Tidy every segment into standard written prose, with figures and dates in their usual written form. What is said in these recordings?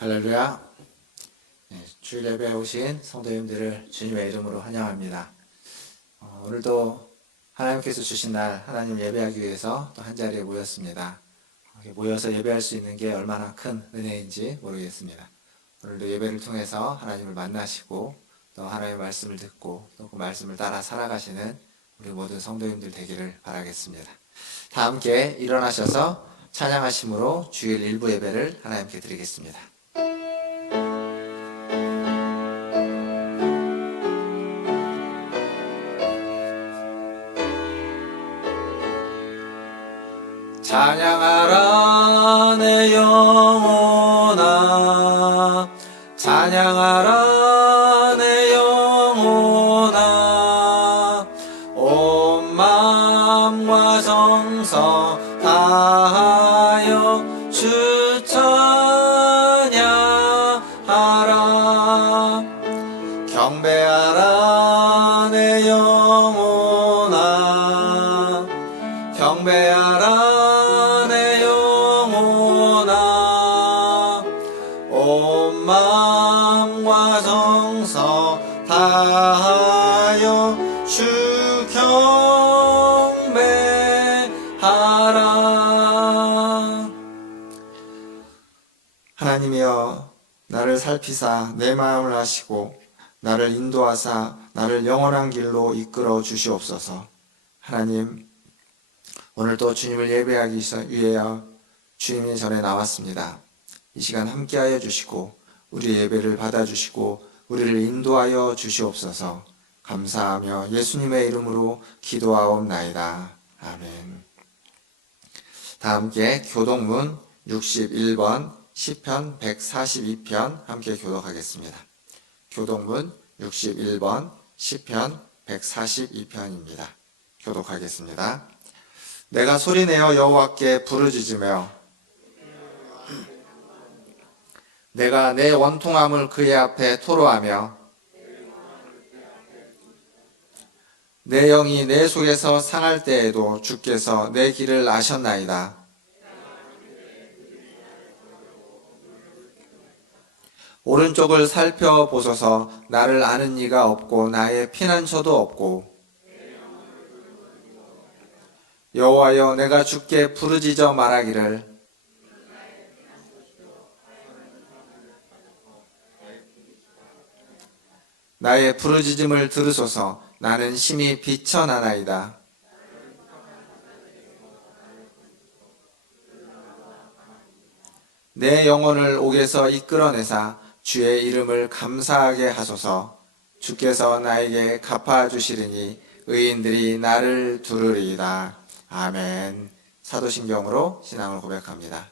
할렐루야. 주일 예배에 오신 성도님들을 주님의 이름으로 환영합니다. 오늘도 하나님께서 주신 날 하나님 예배하기 위해서 또 한 자리에 모였습니다. 모여서 예배할 수 있는 게 얼마나 큰 은혜인지 모르겠습니다. 오늘도 예배를 통해서 하나님을 만나시고 또 하나님의 말씀을 듣고 또 그 말씀을 따라 살아가시는 우리 모든 성도님들 되기를 바라겠습니다. 다 함께 일어나셔서 찬양하심으로 주일 일부 예배를 하나님께 드리겠습니다. 찬양하라 내 영혼아, 찬양하라 내 영혼아, 온 마음과 정성 다하여 주 찬양하라. 경배하라 내 영혼아, 경배하라 온 마음과 정성 다하여 주 경배하라. 하나님이여, 나를 살피사 내 마음을 아시고 나를 인도하사 나를 영원한 길로 이끌어 주시옵소서. 하나님, 오늘도 주님을 예배하기 위하여 주님의 전에 나왔습니다. 이 시간 함께하여 주시고 우리 예배를 받아주시고 우리를 인도하여 주시옵소서. 감사하며 예수님의 이름으로 기도하옵나이다. 아멘. 다 함께 교독문 61번 시편 142편 함께 교독하겠습니다. 교독문 61번 시편 142편입니다. 교독하겠습니다. 내가 소리내어 여호와께 부르짖으며 내가 내 원통함을 그의 앞에 토로하며 내 영이 내 속에서 상할 때에도 주께서 내 길을 아셨나이다. 오른쪽을 살펴보소서. 나를 아는 이가 없고 나의 피난처도 없고. 여호와여, 내가 주께 부르짖어 말하기를 나의 부르짖음을 들으소서. 나는 심히 비천하나이다. 내 영혼을 옥에서 이끌어내사 주의 이름을 감사하게 하소서. 주께서 나에게 갚아주시리니 의인들이 나를 두르리이다. 아멘. 사도신경으로 신앙을 고백합니다.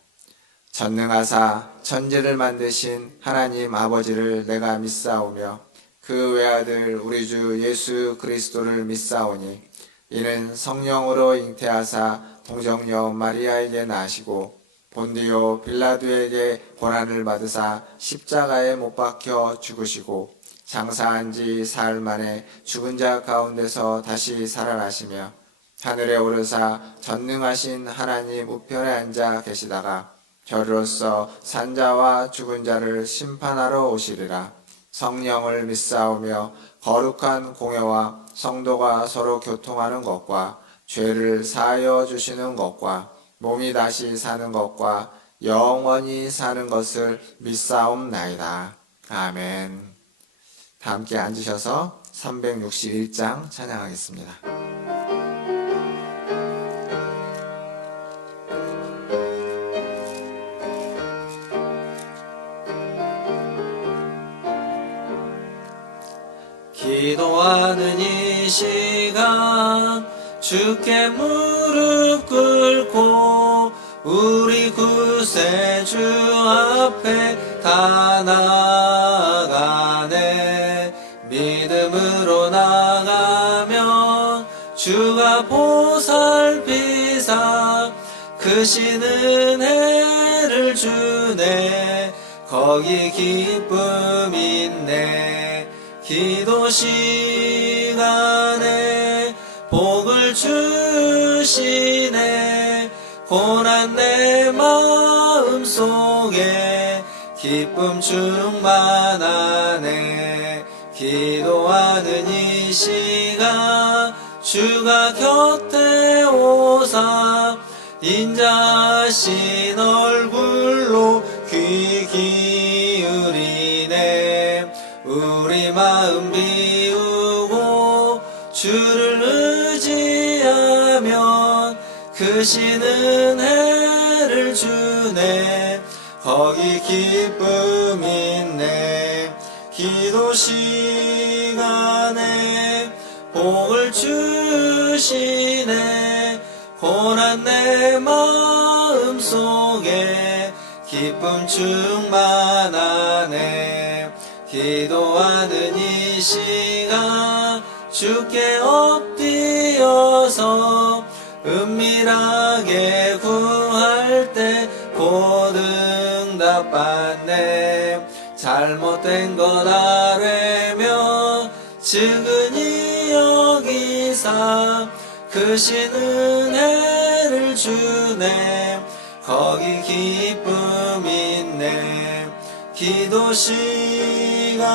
전능하사 천지를 만드신 하나님 아버지를 내가 믿사오며 그 외아들 우리 주 예수 그리스도를 믿사오니 이는 성령으로 잉태하사 동정녀 마리아에게 나시고 본디오 빌라도에게 고난을 받으사 십자가에 못 박혀 죽으시고 장사한 지 사흘 만에 죽은 자 가운데서 다시 살아나시며 하늘에 오르사 전능하신 하나님 우편에 앉아 계시다가 저리로서 산자와 죽은 자를 심판하러 오시리라. 성령을 믿사오며 거룩한 공회와 성도가 서로 교통하는 것과 죄를 사하여 주시는 것과 몸이 다시 사는 것과 영원히 사는 것을 믿사옵나이다. 아멘. 다 함께 앉으셔서 361장 찬양하겠습니다. 기도하는 이 시간 주께 무릎 꿇고 우리 구세주 앞에 다 나가네. 믿음으로 나가면 주가 보살피사 크신 은혜를 주네. 거기 기쁨 있네. 기도 시간에 복을 주시네. 고난 내 마음속에 기쁨 충만하네. 기도하는 이 시간 주가 곁에 오사 인자하신 얼굴로 귀 기울이네. 우리 마음 비우고 주를 의지하면 크신 은혜를 주네. 거기 기쁨 있네. 기도 시간에 복을 주시네. 고난 내 마음 속에 기쁨 충만하네. 기도하는 이 시간 주께 엎드려서 은밀하게 구할 때 곧 응답받네. 잘못된 것 아뢰며 측은히 여기사 크신 은혜를 주네. 거기 기쁨 있네. 기도 시간에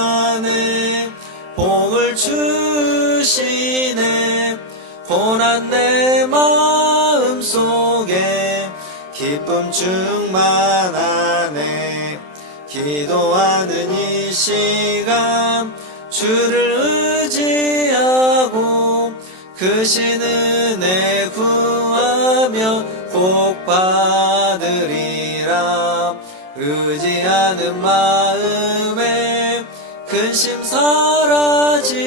복을 주시네. 고난 내 마음 속에 기쁨 충만하네. 기도하는 이 시간 주를 의지하고 크신 은혜 구하며 복 받으리라. 의지하는 마음에 근심 사라지고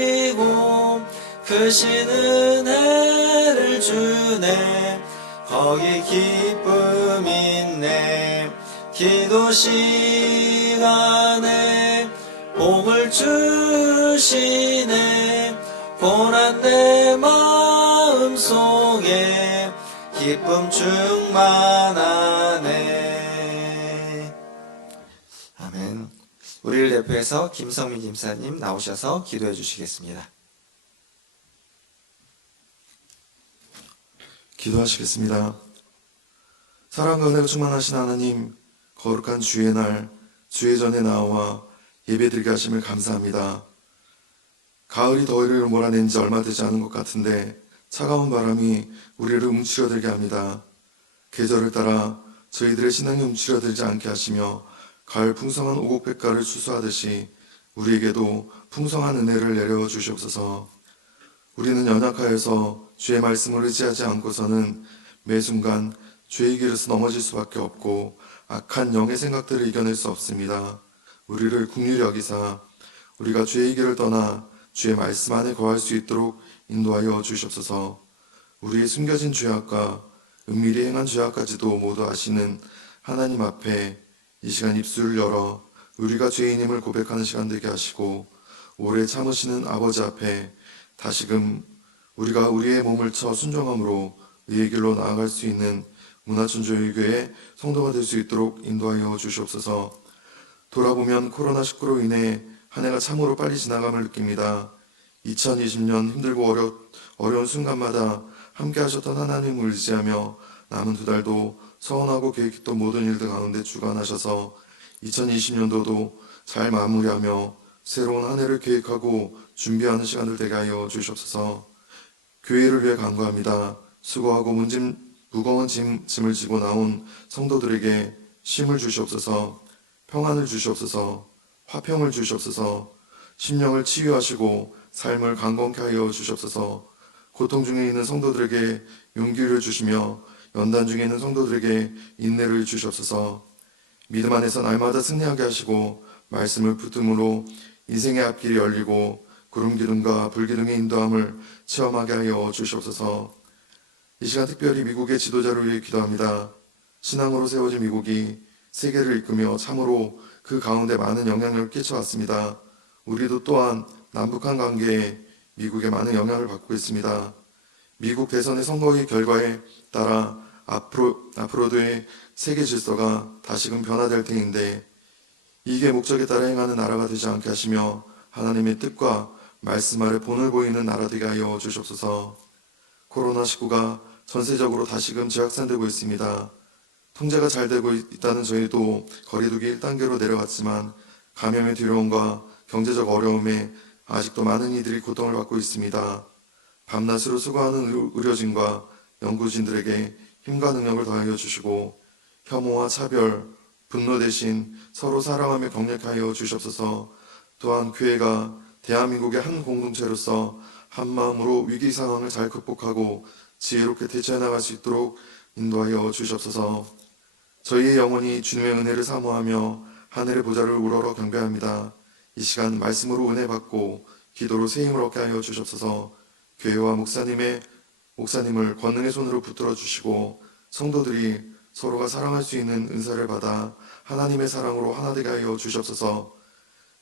크신 은혜를 주네. 거기 기쁨 있네. 기도 시간에 복을 주시네. 고난 내 마음 속에 기쁨 충만하네. 아멘. 우리를 대표해서 김성민 집사님 나오셔서 기도해 주시겠습니다. 기도하시겠습니다. 사랑과 은혜가 충만하신 하나님, 거룩한 주의 날, 주의 전에 나와 예배드리게 하심을 감사합니다. 가을이 더위를 몰아낸 지 얼마 되지 않은 것 같은데 차가운 바람이 우리를 움츠러들게 합니다. 계절을 따라 저희들의 신앙이 움츠러들지 않게 하시며 가을 풍성한 오곡백과를 추수하듯이 우리에게도 풍성한 은혜를 내려 주시옵소서. 우리는 연약하여서 주의 말씀을 의지하지 않고서는 매 순간 죄의 길에서 넘어질 수밖에 없고 악한 영의 생각들을 이겨낼 수 없습니다. 우리를 긍휼히 여기사 우리가 죄의 길을 떠나 주의 말씀 안에 거할 수 있도록 인도하여 주시옵소서. 우리의 숨겨진 죄악과 은밀히 행한 죄악까지도 모두 아시는 하나님 앞에 이 시간 입술을 열어 우리가 죄인임을 고백하는 시간 되게 하시고, 오래 참으시는 아버지 앞에 다시금 우리가 우리의 몸을 쳐 순종함으로 의의 길로 나아갈 수 있는 문화천주교회 성도가 될 수 있도록 인도하여 주시옵소서. 돌아보면 코로나19로 인해 한 해가 참으로 빨리 지나감을 느낍니다. 2020년 힘들고 어려운 순간마다 함께 하셨던 하나님을 의지하며 남은 두 달도 서원하고 계획했던 모든 일들 가운데 주관하셔서 2020년도도 잘 마무리하며 새로운 한 해를 계획하고 준비하는 시간을 되게 하여 주시옵소서. 교회를 위해 간구합니다. 수고하고 무거운 짐을 지고 나온 성도들에게 쉼을 주시옵소서. 평안을 주시옵소서. 화평을 주시옵소서. 심령을 치유하시고 삶을 강건케 하여 주시옵소서. 고통 중에 있는 성도들에게 용기를 주시며 연단 중에 있는 성도들에게 인내를 주시옵소서. 믿음 안에서 날마다 승리하게 하시고 말씀을 붙음으로 인생의 앞길이 열리고 구름기둥과 불기둥의 인도함을 체험하게 하여 주시옵소서. 이 시간 특별히 미국의 지도자를 위해 기도합니다. 신앙으로 세워진 미국이 세계를 이끌며 참으로 그 가운데 많은 영향력을 끼쳐왔습니다. 우리도 또한 남북한 관계에 미국의 많은 영향을 받고 있습니다. 미국 대선의 선거의 결과에 따라 앞으로도의 세계 질서가 다시금 변화될 테인데, 이게 목적에 따라 행하는 나라가 되지 않게 하시며 하나님의 뜻과 말씀 아래 본을 보이는 나라 되게 하여 주시옵소서. 코로나19가 전세적으로 다시금 재확산되고 있습니다. 통제가 잘 되고 있다는 저희도 거리두기 1단계로 내려갔지만 감염의 두려움과 경제적 어려움에 아직도 많은 이들이 고통을 받고 있습니다. 밤낮으로 수고하는 의료진과 연구진들에게 힘과 능력을 더하여 주시고 혐오와 차별, 분노 대신 서로 사랑하며 격려하여 주시옵소서. 또한 교회가 대한민국의 한 공동체로서 한 마음으로 위기 상황을 잘 극복하고 지혜롭게 대처해 나갈 수 있도록 인도하여 주시옵소서. 저희의 영혼이 주님의 은혜를 사모하며 하늘의 보좌를 우러러 경배합니다. 이 시간 말씀으로 은혜 받고 기도로 새 힘을 얻게 하여 주시옵소서. 교회와 목사님을 권능의 손으로 붙들어 주시고 성도들이 서로가 사랑할 수 있는 은사를 받아 하나님의 사랑으로 하나 되게 하여 주시옵소서.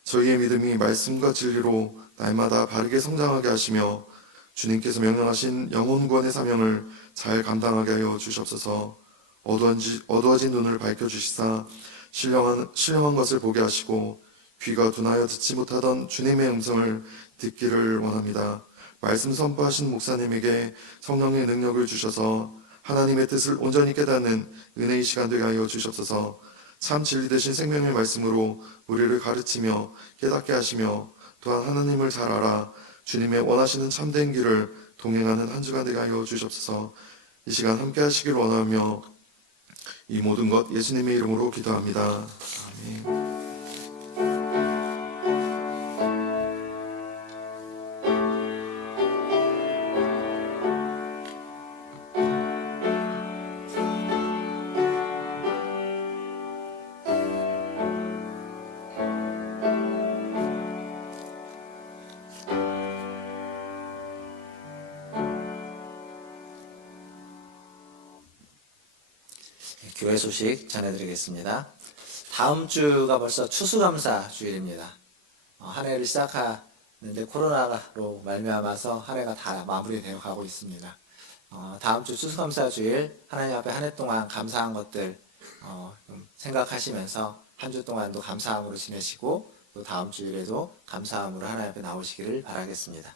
저희의 믿음이 말씀과 진리로 날마다 바르게 성장하게 하시며 주님께서 명령하신 영혼 구원의 사명을 잘 감당하게 하여 주시옵소서. 어두워진 눈을 밝혀주시사 신령한 것을 보게 하시고 귀가 둔하여 듣지 못하던 주님의 음성을 듣기를 원합니다. 말씀 선포하신 목사님에게 성령의 능력을 주셔서 하나님의 뜻을 온전히 깨닫는 은혜의 시간 되게 하여 주시옵소서. 참 진리 되신 생명의 말씀으로 우리를 가르치며 깨닫게 하시며 또한 하나님을 잘 알아 주님의 원하시는 참된 길을 동행하는 한 주간 되게 하여 주시옵소서. 이 시간 함께 하시길 원하며 이 모든 것 예수님의 이름으로 기도합니다. 아멘. 교회 소식 전해드리겠습니다. 다음 주가 벌써 추수감사 주일입니다. 한 해를 시작하는데 코로나로 말미암아서 한 해가 다 마무리되어 가고 있습니다. 다음 주 추수감사 주일 하나님 앞에 한 해 동안 감사한 것들 좀 생각하시면서 한 주 동안도 감사함으로 지내시고 또 다음 주일에도 감사함으로 하나님 앞에 나오시기를 바라겠습니다.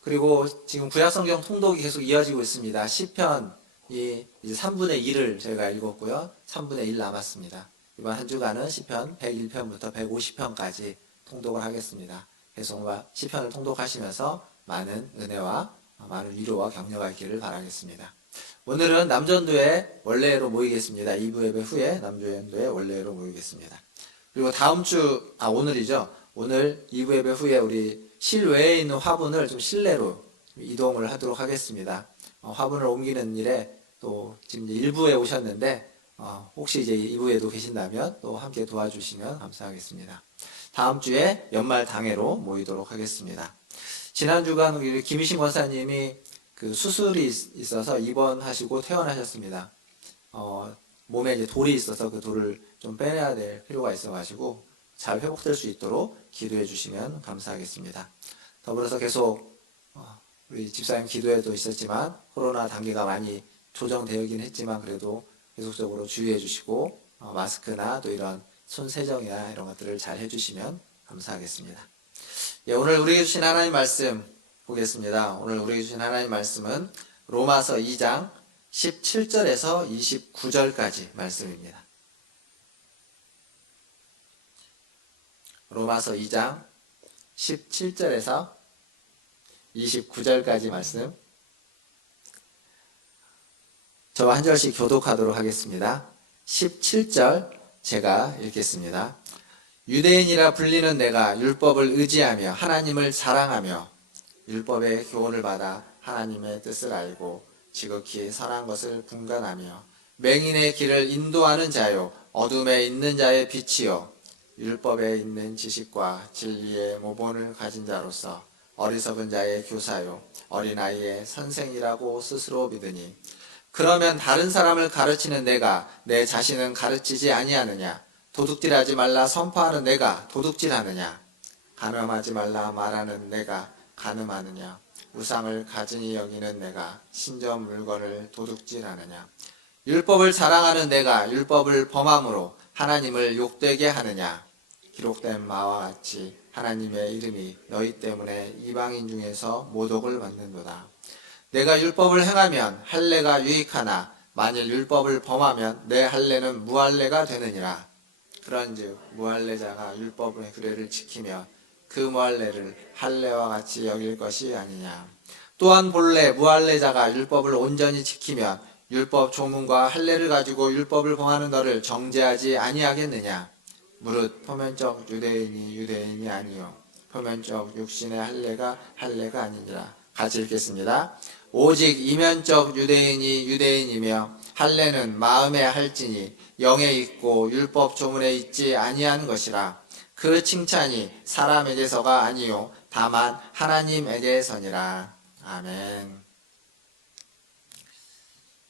그리고 지금 구약성경 통독이 계속 이어지고 있습니다. 시편이 이제 3분의 1을 저희가 읽었고요. 3분의 1 남았습니다. 이번 한 주간은 시편 101편부터 150편까지 통독을 하겠습니다. 계속 시편을 통독하시면서 많은 은혜와 많은 위로와 격려가 있기를 바라겠습니다. 오늘은 남전도에 원래로 모이겠습니다. 2부 예배 후에 남전도에 원래로 모이겠습니다. 그리고 다음 주, 오늘이죠. 오늘 2부 예배 후에 우리 실외에 있는 화분을 좀 실내로 이동을 하도록 하겠습니다. 화분을 옮기는 일에 또 지금 이제 1부에 오셨는데 혹시 이제 2부에도 계신다면 또 함께 도와주시면 감사하겠습니다. 다음 주에 연말 당회로 모이도록 하겠습니다. 지난 주간 우리 김희신 권사님이 그 수술이 있어서 입원하시고 퇴원하셨습니다. 몸에 이제 돌이 있어서 그 돌을 좀 빼내야 될 필요가 있어가지고 잘 회복될 수 있도록 기도해 주시면 감사하겠습니다. 더불어서 계속 우리 집사님 기도에도 있었지만 코로나 단계가 많이 조정되긴 했지만 그래도 계속적으로 주의해 주시고 마스크나 또 이런 손 세정이나 이런 것들을 잘 해주시면 감사하겠습니다. 예, 오늘 우리에게 주신 하나님 말씀 보겠습니다. 오늘 우리에게 주신 하나님 말씀은 로마서 2장 17절에서 29절까지 말씀입니다. 로마서 2장 17절에서 29절까지 말씀 저와 한 절씩 교독하도록 하겠습니다. 17절 제가 읽겠습니다. 유대인이라 불리는 내가 율법을 의지하며 하나님을 사랑하며 율법의 교훈을 받아 하나님의 뜻을 알고 지극히 선한 것을 분간하며 맹인의 길을 인도하는 자요 어둠에 있는 자의 빛이요 율법에 있는 지식과 진리의 모본을 가진 자로서 어리석은 자의 교사요 어린아이의 선생이라고 스스로 믿으니 그러면 다른 사람을 가르치는 내가 내 자신은 가르치지 아니하느냐? 도둑질하지 말라 선포하는 내가 도둑질하느냐? 간음하지 말라 말하는 내가 간음하느냐? 우상을 가증히 여기는 내가 신전 물건을 도둑질하느냐? 율법을 자랑하는 내가 율법을 범함으로 하나님을 욕되게 하느냐? 기록된 바와 같이 하나님의 이름이 너희 때문에 이방인 중에서 모독을 받는도다. 내가 율법을 행하면 할례가 유익하나 만일 율법을 범하면 내 할례는 무할례가 되느니라. 그런즉 무할례자가 율법의 규례를 지키며 그 무할례를 할례와 같이 여길 것이 아니냐. 또한 본래 무할례자가 율법을 온전히 지키면 율법 조문과 할례를 가지고 율법을 범하는 너를 정죄하지 아니하겠느냐. 무릇 표면적 유대인이 유대인이 아니요 표면적 육신의 할례가 할례가 아니니라. 같이 읽겠습니다. 오직 이면적 유대인이 유대인이며 할례는 마음에 할지니 영에 있고 율법 조문에 있지 아니한 것이라. 그 칭찬이 사람에게서가 아니요 다만 하나님에게서니라. 아멘.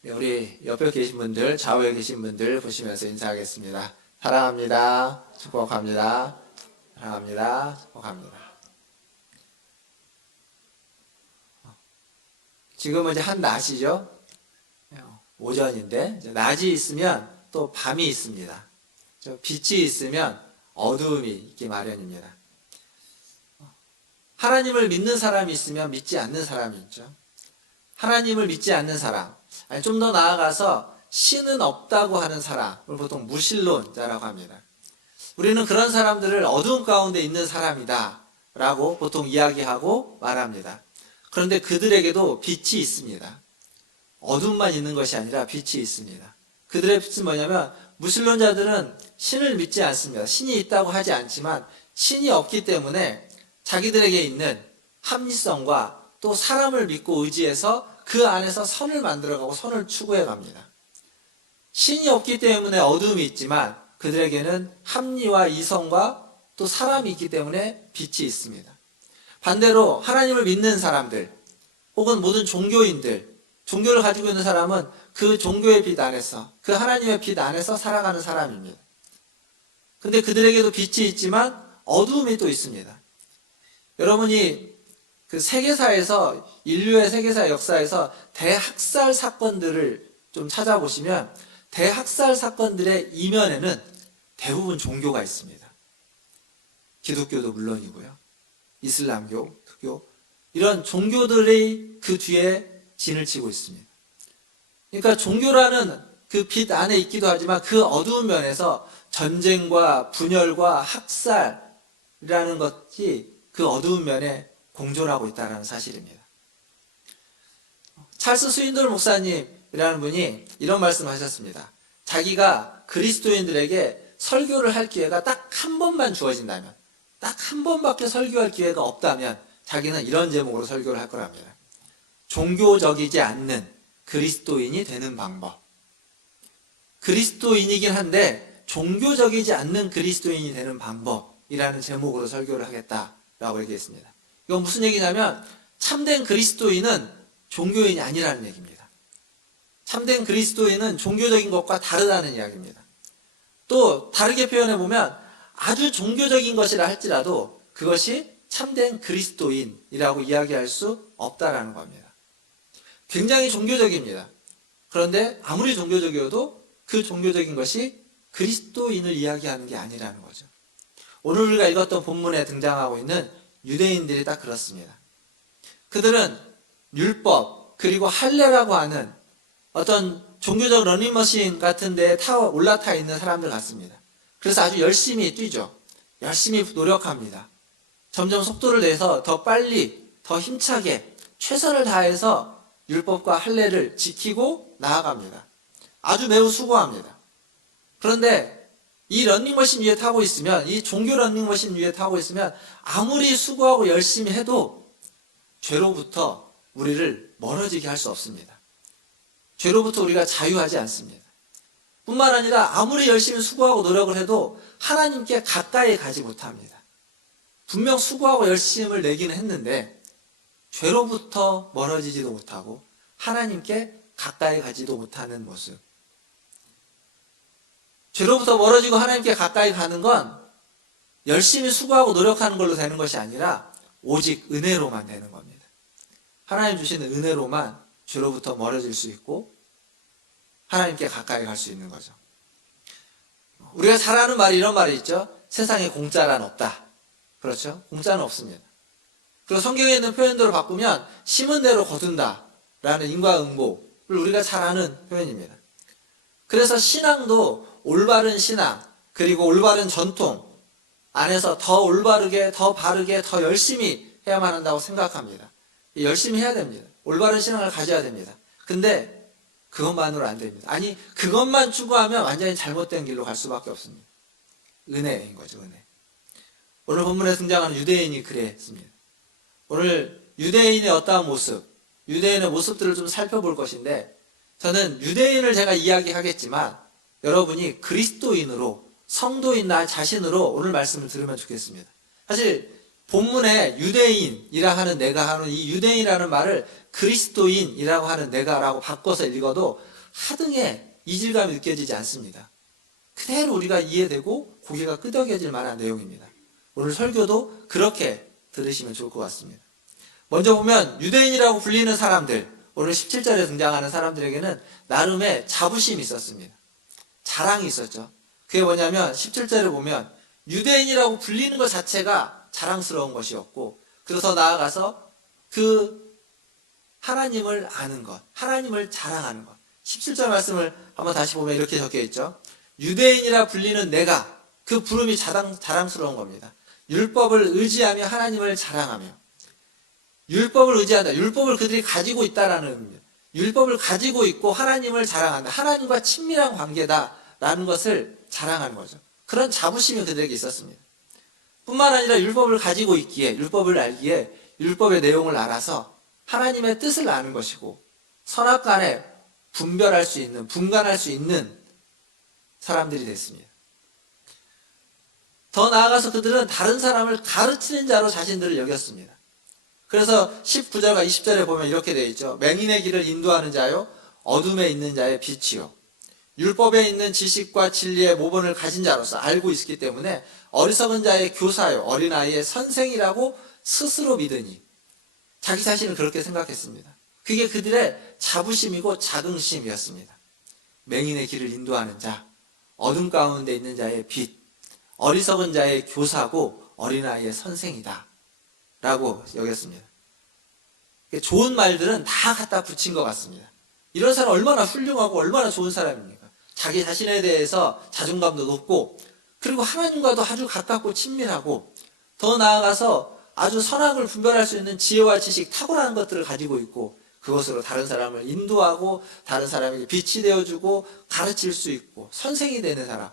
우리 옆에 계신 분들, 좌우에 계신 분들 보시면서 인사하겠습니다. 사랑합니다. 축복합니다. 사랑합니다. 축복합니다. 지금은 이제 한낮이죠. 오전인데 이제 낮이 있으면 또 밤이 있습니다. 빛이 있으면 어두움이 있기 마련입니다. 하나님을 믿는 사람이 있으면 믿지 않는 사람이 있죠. 하나님을 믿지 않는 사람, 아니 좀 더 나아가서 신은 없다고 하는 사람을 보통 무신론자라고 합니다. 우리는 그런 사람들을 어두움 가운데 있는 사람이다 라고 보통 이야기하고 말합니다. 그런데 그들에게도 빛이 있습니다. 어둠만 있는 것이 아니라 빛이 있습니다. 그들의 빛은 뭐냐면 무신론자들은 신을 믿지 않습니다. 신이 있다고 하지 않지만 신이 없기 때문에 자기들에게 있는 합리성과 또 사람을 믿고 의지해서 그 안에서 선을 만들어가고 선을 추구해 갑니다. 신이 없기 때문에 어둠이 있지만 그들에게는 합리와 이성과 또 사람이 있기 때문에 빛이 있습니다. 반대로 하나님을 믿는 사람들 혹은 모든 종교인들, 종교를 가지고 있는 사람은 그 종교의 빛 안에서, 그 하나님의 빛 안에서 살아가는 사람입니다. 근데 그들에게도 빛이 있지만 어두움이 또 있습니다. 여러분이 그 세계사에서, 인류의 세계사 역사에서 대학살 사건들을 좀 찾아보시면 대학살 사건들의 이면에는 대부분 종교가 있습니다. 기독교도 물론이고요. 이슬람교, 흑교, 이런 종교들이 그 뒤에 진을 치고 있습니다. 그러니까 종교라는 그 빛 안에 있기도 하지만 그 어두운 면에서 전쟁과 분열과 학살이라는 것이 그 어두운 면에 공존하고 있다는 사실입니다. 찰스 스윈돌 목사님이라는 분이 이런 말씀을 하셨습니다. 자기가 그리스도인들에게 설교를 할 기회가 딱 한 번만 주어진다면, 딱 한 번밖에 설교할 기회가 없다면 자기는 이런 제목으로 설교를 할 거랍니다. 종교적이지 않는 그리스도인이 되는 방법. 그리스도인이긴 한데 종교적이지 않는 그리스도인이 되는 방법이라는 제목으로 설교를 하겠다라고 얘기했습니다. 이건 무슨 얘기냐면 참된 그리스도인은 종교인이 아니라는 얘기입니다. 참된 그리스도인은 종교적인 것과 다르다는 이야기입니다. 또 다르게 표현해보면 아주 종교적인 것이라 할지라도 그것이 참된 그리스도인이라고 이야기할 수 없다라는 겁니다. 굉장히 종교적입니다. 그런데 아무리 종교적이어도 그 종교적인 것이 그리스도인을 이야기하는 게 아니라는 거죠. 오늘 우리가 읽었던 본문에 등장하고 있는 유대인들이 딱 그렇습니다. 그들은 율법 그리고 할례라고 하는 어떤 종교적 러닝머신 같은 데에 올라타 있는 사람들 같습니다. 그래서 아주 열심히 뛰죠. 열심히 노력합니다. 점점 속도를 내서 더 빨리, 더 힘차게 최선을 다해서 율법과 할례를 지키고 나아갑니다. 아주 매우 수고합니다. 그런데 이 러닝머신 위에 타고 있으면, 이 종교 러닝머신 위에 타고 있으면 아무리 수고하고 열심히 해도 죄로부터 우리를 멀어지게 할 수 없습니다. 죄로부터 우리가 자유하지 않습니다. 뿐만 아니라 아무리 열심히 수고하고 노력을 해도 하나님께 가까이 가지 못합니다. 분명 수고하고 열심을 내기는 했는데 죄로부터 멀어지지도 못하고 하나님께 가까이 가지도 못하는 모습. 죄로부터 멀어지고 하나님께 가까이 가는 건 열심히 수고하고 노력하는 걸로 되는 것이 아니라 오직 은혜로만 되는 겁니다. 하나님 주시는 은혜로만 죄로부터 멀어질 수 있고 하나님께 가까이 갈 수 있는 거죠. 우리가 잘 아는 말이 이런 말이 있죠. 세상에 공짜란 없다. 그렇죠? 공짜는 없습니다. 그리고 성경에 있는 표현대로 바꾸면 심은 대로 거둔다 라는 인과응보를 우리가 잘 아는 표현입니다. 그래서 신앙도 올바른 신앙, 그리고 올바른 전통 안에서 더 올바르게, 더 바르게, 더 열심히 해야만 한다고 생각합니다. 열심히 해야 됩니다. 올바른 신앙을 가져야 됩니다. 근데 그것만으로 안 됩니다. 아니, 그것만 추구하면 완전히 잘못된 길로 갈 수밖에 없습니다. 은혜인 거죠, 은혜. 오늘 본문에 등장하는 유대인이 그랬습니다. 오늘 유대인의 어떠한 모습, 유대인의 모습들을 좀 살펴볼 것인데, 저는 유대인을 제가 이야기하겠지만 여러분이 그리스도인으로, 성도인 나 자신으로 오늘 말씀을 들으면 좋겠습니다. 사실 본문에 유대인이라 하는 내가 하는 이 유대인이라는 말을 그리스도인이라고 하는 내가라고 바꿔서 읽어도 하등의 이질감이 느껴지지 않습니다. 그대로 우리가 이해되고 고개가 끄덕여질 만한 내용입니다. 오늘 설교도 그렇게 들으시면 좋을 것 같습니다. 먼저 보면 유대인이라고 불리는 사람들, 오늘 17절에 등장하는 사람들에게는 나름의 자부심이 있었습니다. 자랑이 있었죠. 그게 뭐냐면 17절에 보면 유대인이라고 불리는 것 자체가 자랑스러운 것이었고, 그리고 더 나아가서 그 하나님을 아는 것, 하나님을 자랑하는 것. 17절 말씀을 한번 다시 보면 이렇게 적혀 있죠. 유대인이라 불리는 내가, 그 부름이 자랑스러운 겁니다. 율법을 의지하며 하나님을 자랑하며, 율법을 의지한다. 율법을 그들이 가지고 있다라는 의미입니다. 율법을 가지고 있고 하나님을 자랑한다. 하나님과 친밀한 관계다라는 것을 자랑하는 거죠. 그런 자부심이 그들에게 있었습니다. 뿐만 아니라 율법을 가지고 있기에, 율법을 알기에 율법의 내용을 알아서 하나님의 뜻을 아는 것이고 선악간에 분별할 수 있는, 분간할 수 있는 사람들이 됐습니다. 더 나아가서 그들은 다른 사람을 가르치는 자로 자신들을 여겼습니다. 그래서 19절과 20절에 보면 이렇게 되어 있죠. 맹인의 길을 인도하는 자요, 어둠에 있는 자의 빛이요, 율법에 있는 지식과 진리의 모본을 가진 자로서 알고 있기 때문에 어리석은 자의 교사요, 어린아이의 선생이라고 스스로 믿으니, 자기 자신을 그렇게 생각했습니다. 그게 그들의 자부심이고 자긍심이었습니다. 맹인의 길을 인도하는 자, 어둠 가운데 있는 자의 빛, 어리석은 자의 교사고 어린아이의 선생이다 라고 여겼습니다. 좋은 말들은 다 갖다 붙인 것 같습니다. 이런 사람 얼마나 훌륭하고 얼마나 좋은 사람입니까? 자기 자신에 대해서 자존감도 높고, 그리고 하나님과도 아주 가깝고 친밀하고, 더 나아가서 아주 선악을 분별할 수 있는 지혜와 지식, 탁월한 것들을 가지고 있고, 그것으로 다른 사람을 인도하고 다른 사람에게 빛이 되어주고 가르칠 수 있고 선생이 되는 사람,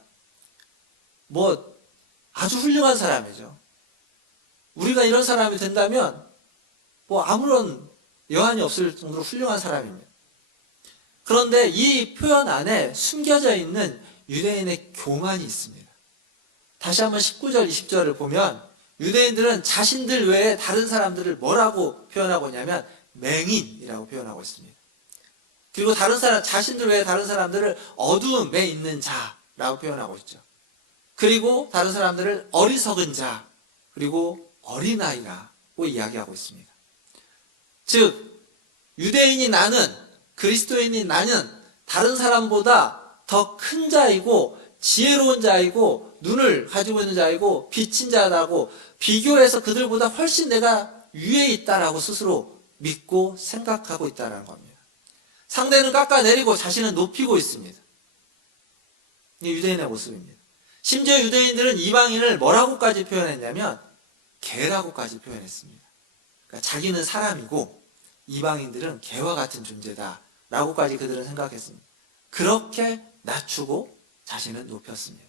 뭐 아주 훌륭한 사람이죠. 우리가 이런 사람이 된다면 뭐 아무런 여한이 없을 정도로 훌륭한 사람입니다. 그런데 이 표현 안에 숨겨져 있는 유대인의 교만이 있습니다. 다시 한번 19절, 20절을 보면 유대인들은 자신들 외에 다른 사람들을 뭐라고 표현하고 있냐면 맹인이라고 표현하고 있습니다. 그리고 다른 사람, 자신들 외에 다른 사람들을 어두움에 있는 자라고 표현하고 있죠. 그리고 다른 사람들을 어리석은 자, 그리고 어린아이라고 이야기하고 있습니다. 즉 유대인이 나는, 그리스도인이 나는 다른 사람보다 더 큰 자이고 지혜로운 자이고 눈을 가지고 있는 자이고 빛인 자라고 비교해서 그들보다 훨씬 내가 위에 있다라고 스스로 믿고 생각하고 있다는 겁니다. 상대는 깎아내리고 자신은 높이고 있습니다. 이게 유대인의 모습입니다. 심지어 유대인들은 이방인을 뭐라고까지 표현했냐면 개라고까지 표현했습니다. 그러니까 자기는 사람이고 이방인들은 개와 같은 존재다 라고까지 그들은 생각했습니다. 그렇게 낮추고 자신은 높였습니다.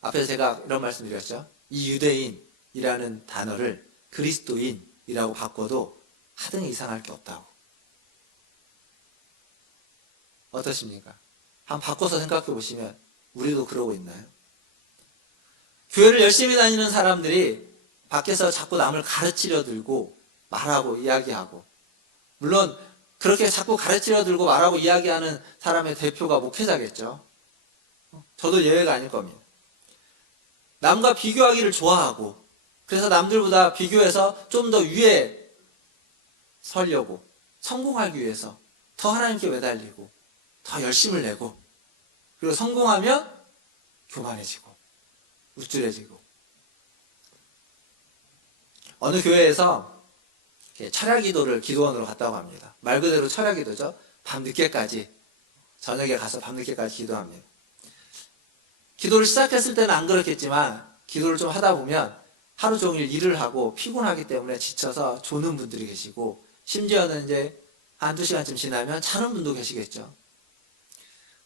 앞에서 제가 이런 말씀 드렸죠. 이 유대인이라는 단어를 그리스도인이라고 바꿔도 하등이 이상할 게 없다고. 어떠십니까? 한번 바꿔서 생각해 보시면 우리도 그러고 있나요? 교회를 열심히 다니는 사람들이 밖에서 자꾸 남을 가르치려 들고 말하고 이야기하고, 물론 그렇게 자꾸 가르치려 들고 말하고 이야기하는 사람의 대표가 목회자겠죠. 저도 예외가 아닐 겁니다. 남과 비교하기를 좋아하고, 그래서 남들보다 비교해서 좀 더 위에 서려고, 성공하기 위해서 더 하나님께 매달리고 더 열심을 내고, 그리고 성공하면 교만해지고 우쭐해지고. 어느 교회에서 철야기도를 기도원으로 갔다고 합니다. 말 그대로 철야기도죠. 밤 늦게까지 저녁에 가서 밤늦게까지 기도합니다. 기도를 시작했을 때는 안 그렇겠지만 기도를 좀 하다 보면 하루 종일 일을 하고 피곤하기 때문에 지쳐서 조는 분들이 계시고 심지어는 이제 한두 시간쯤 지나면 자는 분도 계시겠죠.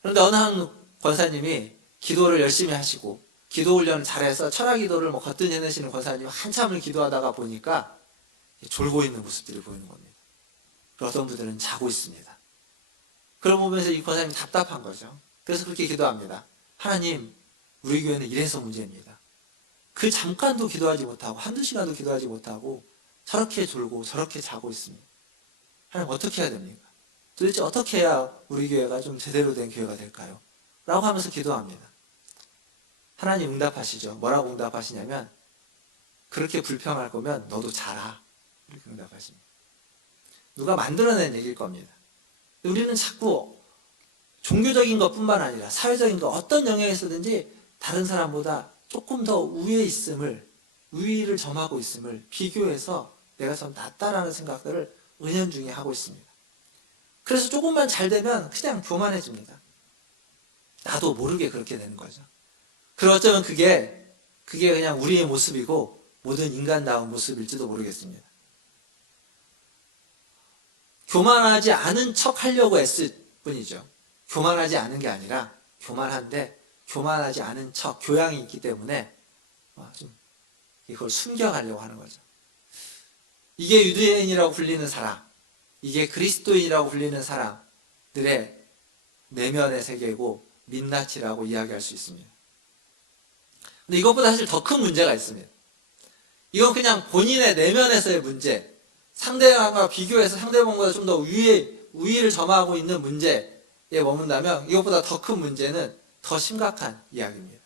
그런데 어느 한 권사님이 기도를 열심히 하시고 기도 훈련을 잘해서 철학 기도를 뭐 거뜬히 해내시는 권사님이 한참을 기도하다가 보니까 졸고 있는 모습들이 보이는 겁니다. 그리고 어떤 분들은 자고 있습니다. 그걸 보면서 이 권사님이 답답한 거죠. 그래서 그렇게 기도합니다. 하나님, 우리 교회는 이래서 문제입니다. 그 잠깐도 기도하지 못하고 한두 시간도 기도하지 못하고 저렇게 졸고 저렇게 자고 있습니다. 하나님 어떻게 해야 됩니까? 도대체 어떻게 해야 우리 교회가 좀 제대로 된 교회가 될까요? 라고 하면서 기도합니다. 하나님 응답하시죠. 뭐라고 응답하시냐면 그렇게 불평할 거면 너도 자라. 이렇게 응답하십니다. 누가 만들어낸 얘기일 겁니다. 우리는 자꾸 종교적인 것뿐만 아니라 사회적인 것 어떤 영역에서든지 다른 사람보다 조금 더 우위에 있음을, 우위를 점하고 있음을 비교해서 내가 좀 낫다라는 생각들을 은연중에 하고 있습니다. 그래서 조금만 잘 되면 그냥 교만해집니다. 나도 모르게 그렇게 되는 거죠. 그리고 어쩌면 그게 그냥 우리의 모습이고 모든 인간다운 모습일지도 모르겠습니다. 교만하지 않은 척 하려고 애쓸 뿐이죠. 교만하지 않은 게 아니라 교만한데 교만하지 않은 척, 교양이 있기 때문에 좀 이걸 숨겨가려고 하는 거죠. 이게 유대인이라고 불리는 사람, 이게 그리스도인이라고 불리는 사람들의 내면의 세계고 민낯이라고 이야기할 수 있습니다. 근데 이것보다 사실 더 큰 문제가 있습니다. 이건 그냥 본인의 내면에서의 문제, 상대방과 비교해서 상대방보다 좀 더 우위를 점하고 있는 문제에 머문다면 이것보다 더 큰 문제는 더 심각한 이야기입니다.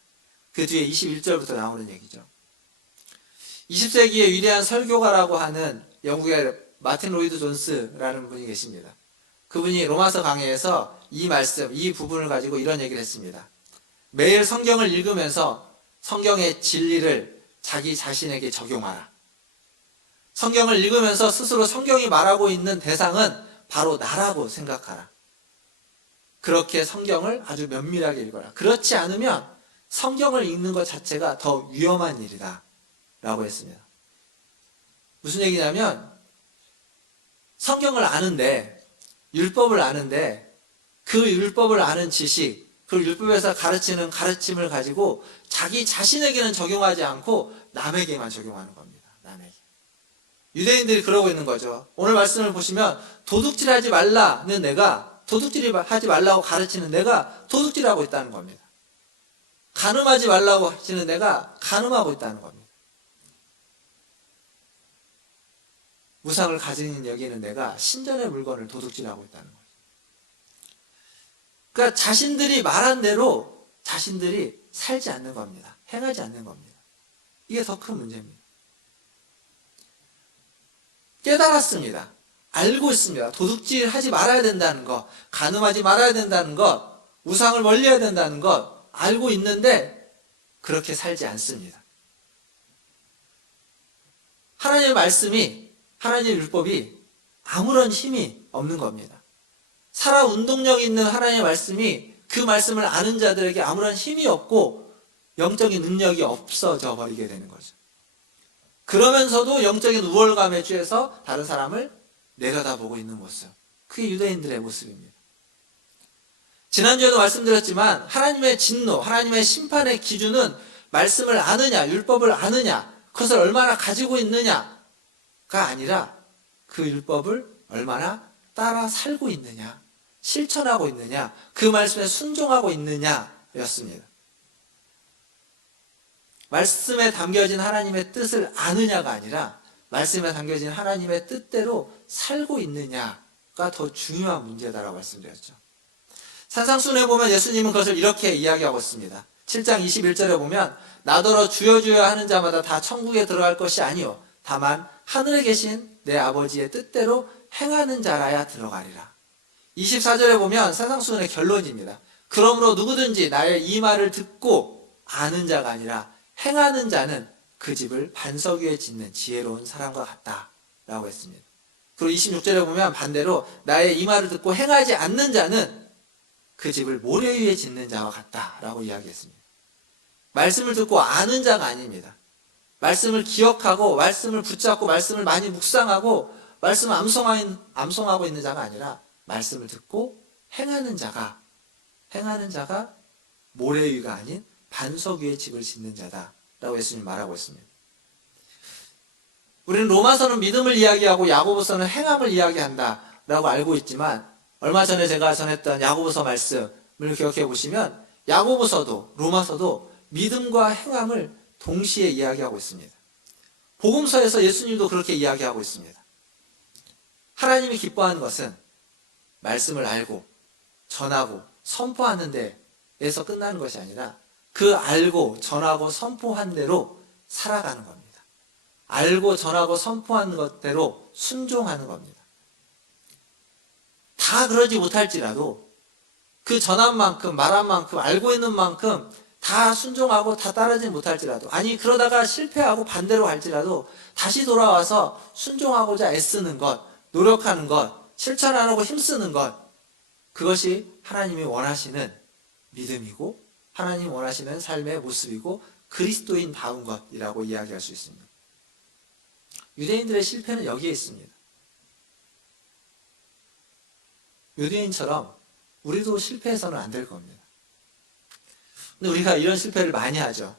그 뒤에 21절부터 나오는 얘기죠. 20세기의 위대한 설교가라고 하는 영국의 마틴 로이드 존스라는 분이 계십니다. 그분이 로마서 강해에서 이 말씀, 이 부분을 가지고 이런 얘기를 했습니다. 매일 성경을 읽으면서 성경의 진리를 자기 자신에게 적용하라. 성경을 읽으면서 스스로 성경이 말하고 있는 대상은 바로 나라고 생각하라. 그렇게 성경을 아주 면밀하게 읽어라. 그렇지 않으면 성경을 읽는 것 자체가 더 위험한 일이다 라고 했습니다. 무슨 얘기냐면 성경을 아는데, 율법을 아는데 그 율법을 아는 지식, 그 율법에서 가르치는 가르침을 가지고 자기 자신에게는 적용하지 않고 남에게만 적용하는 겁니다. 남에게. 유대인들이 그러고 있는 거죠. 오늘 말씀을 보시면 도둑질하지 말라는 내가, 도둑질하지 말라고 가르치는 내가 도둑질하고 있다는 겁니다. 간음하지 말라고 하시는 내가 간음하고 있다는 겁니다. 우상을 가진 여기는 내가 신전의 물건을 도둑질하고 있다는 거죠. 그러니까 자신들이 말한 대로 자신들이 살지 않는 겁니다. 행하지 않는 겁니다. 이게 더 큰 문제입니다. 깨달았습니다. 알고 있습니다. 도둑질 하지 말아야 된다는 것, 간음하지 말아야 된다는 것, 우상을 멀리해야 된다는 것 알고 있는데 그렇게 살지 않습니다. 하나님의 말씀이, 하나님의 율법이 아무런 힘이 없는 겁니다. 살아 운동력 있는 하나님의 말씀이 그 말씀을 아는 자들에게 아무런 힘이 없고 영적인 능력이 없어져 버리게 되는 거죠. 그러면서도 영적인 우월감에 취해서 다른 사람을 내려다보고 있는 모습. 그게 유대인들의 모습입니다. 지난주에도 말씀드렸지만 하나님의 진노, 하나님의 심판의 기준은 말씀을 아느냐, 율법을 아느냐, 그것을 얼마나 가지고 있느냐가 아니라 그 율법을 얼마나 따라 살고 있느냐, 실천하고 있느냐, 그 말씀에 순종하고 있느냐였습니다. 말씀에 담겨진 하나님의 뜻을 아느냐가 아니라 말씀에 담겨진 하나님의 뜻대로 살고 있느냐가 더 중요한 문제다라고 말씀드렸죠. 산상순에 보면 예수님은 그것을 이렇게 이야기하고 있습니다. 7장 21절에 보면 나더러 주여 주여 하는 자마다 다 천국에 들어갈 것이 아니요 다만 하늘에 계신 내 아버지의 뜻대로 행하는 자라야 들어가리라. 24절에 보면 산상순의 결론입니다. 그러므로 누구든지 나의 이 말을 듣고 아는 자가 아니라 행하는 자는 그 집을 반석 위에 짓는 지혜로운 사람과 같다라고 했습니다. 그리고 26절에 보면 반대로 나의 이 말을 듣고 행하지 않는 자는 그 집을 모래 위에 짓는 자와 같다라고 이야기했습니다. 말씀을 듣고 아는 자가 아닙니다. 말씀을 기억하고 말씀을 붙잡고 말씀을 많이 묵상하고 말씀을 암송하고 있는 자가 아니라 말씀을 듣고 행하는 자가 모래 위가 아닌 반석 위에 집을 짓는 자다라고 예수님이 말하고 있습니다. 우리는 로마서는 믿음을 이야기하고 야고보서는 행함을 이야기한다라고 알고 있지만 얼마 전에 제가 전했던 야고보서 말씀을 기억해 보시면 야고보서도 로마서도 믿음과 행함을 동시에 이야기하고 있습니다. 복음서에서 예수님도 그렇게 이야기하고 있습니다. 하나님이 기뻐하는 것은 말씀을 알고 전하고 선포하는 데에서 끝나는 것이 아니라 그 알고 전하고 선포한 대로 살아가는 겁니다. 알고 전하고 선포하는 것대로 순종하는 겁니다. 다 그러지 못할지라도 그 전한 만큼 말한 만큼 알고 있는 만큼 다 순종하고 다 따르지 못할지라도 아니 그러다가 실패하고 반대로 갈지라도 다시 돌아와서 순종하고자 애쓰는 것, 노력하는 것, 실천하려고 힘쓰는 것 그것이 하나님이 원하시는 믿음이고 하나님이 원하시는 삶의 모습이고 그리스도인다운 것이라고 이야기할 수 있습니다. 유대인들의 실패는 여기에 있습니다. 유대인처럼 우리도 실패해서는 안 될 겁니다. 근데 우리가 이런 실패를 많이 하죠.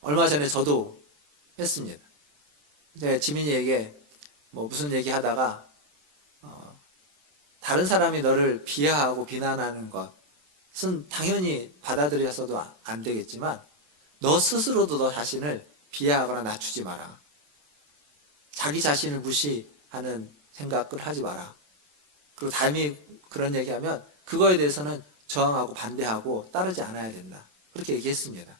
얼마 전에 저도 했습니다. 이제 지민이에게 무슨 얘기 하다가 다른 사람이 너를 비하하고 비난하는 것은 당연히 받아들여서도 안 되겠지만 너 스스로도 너 자신을 비하하거나 낮추지 마라. 자기 자신을 무시하는 생각을 하지 마라. 그리고 다음에 그런 얘기하면 그거에 대해서는 저항하고 반대하고 따르지 않아야 된다. 그렇게 얘기했습니다.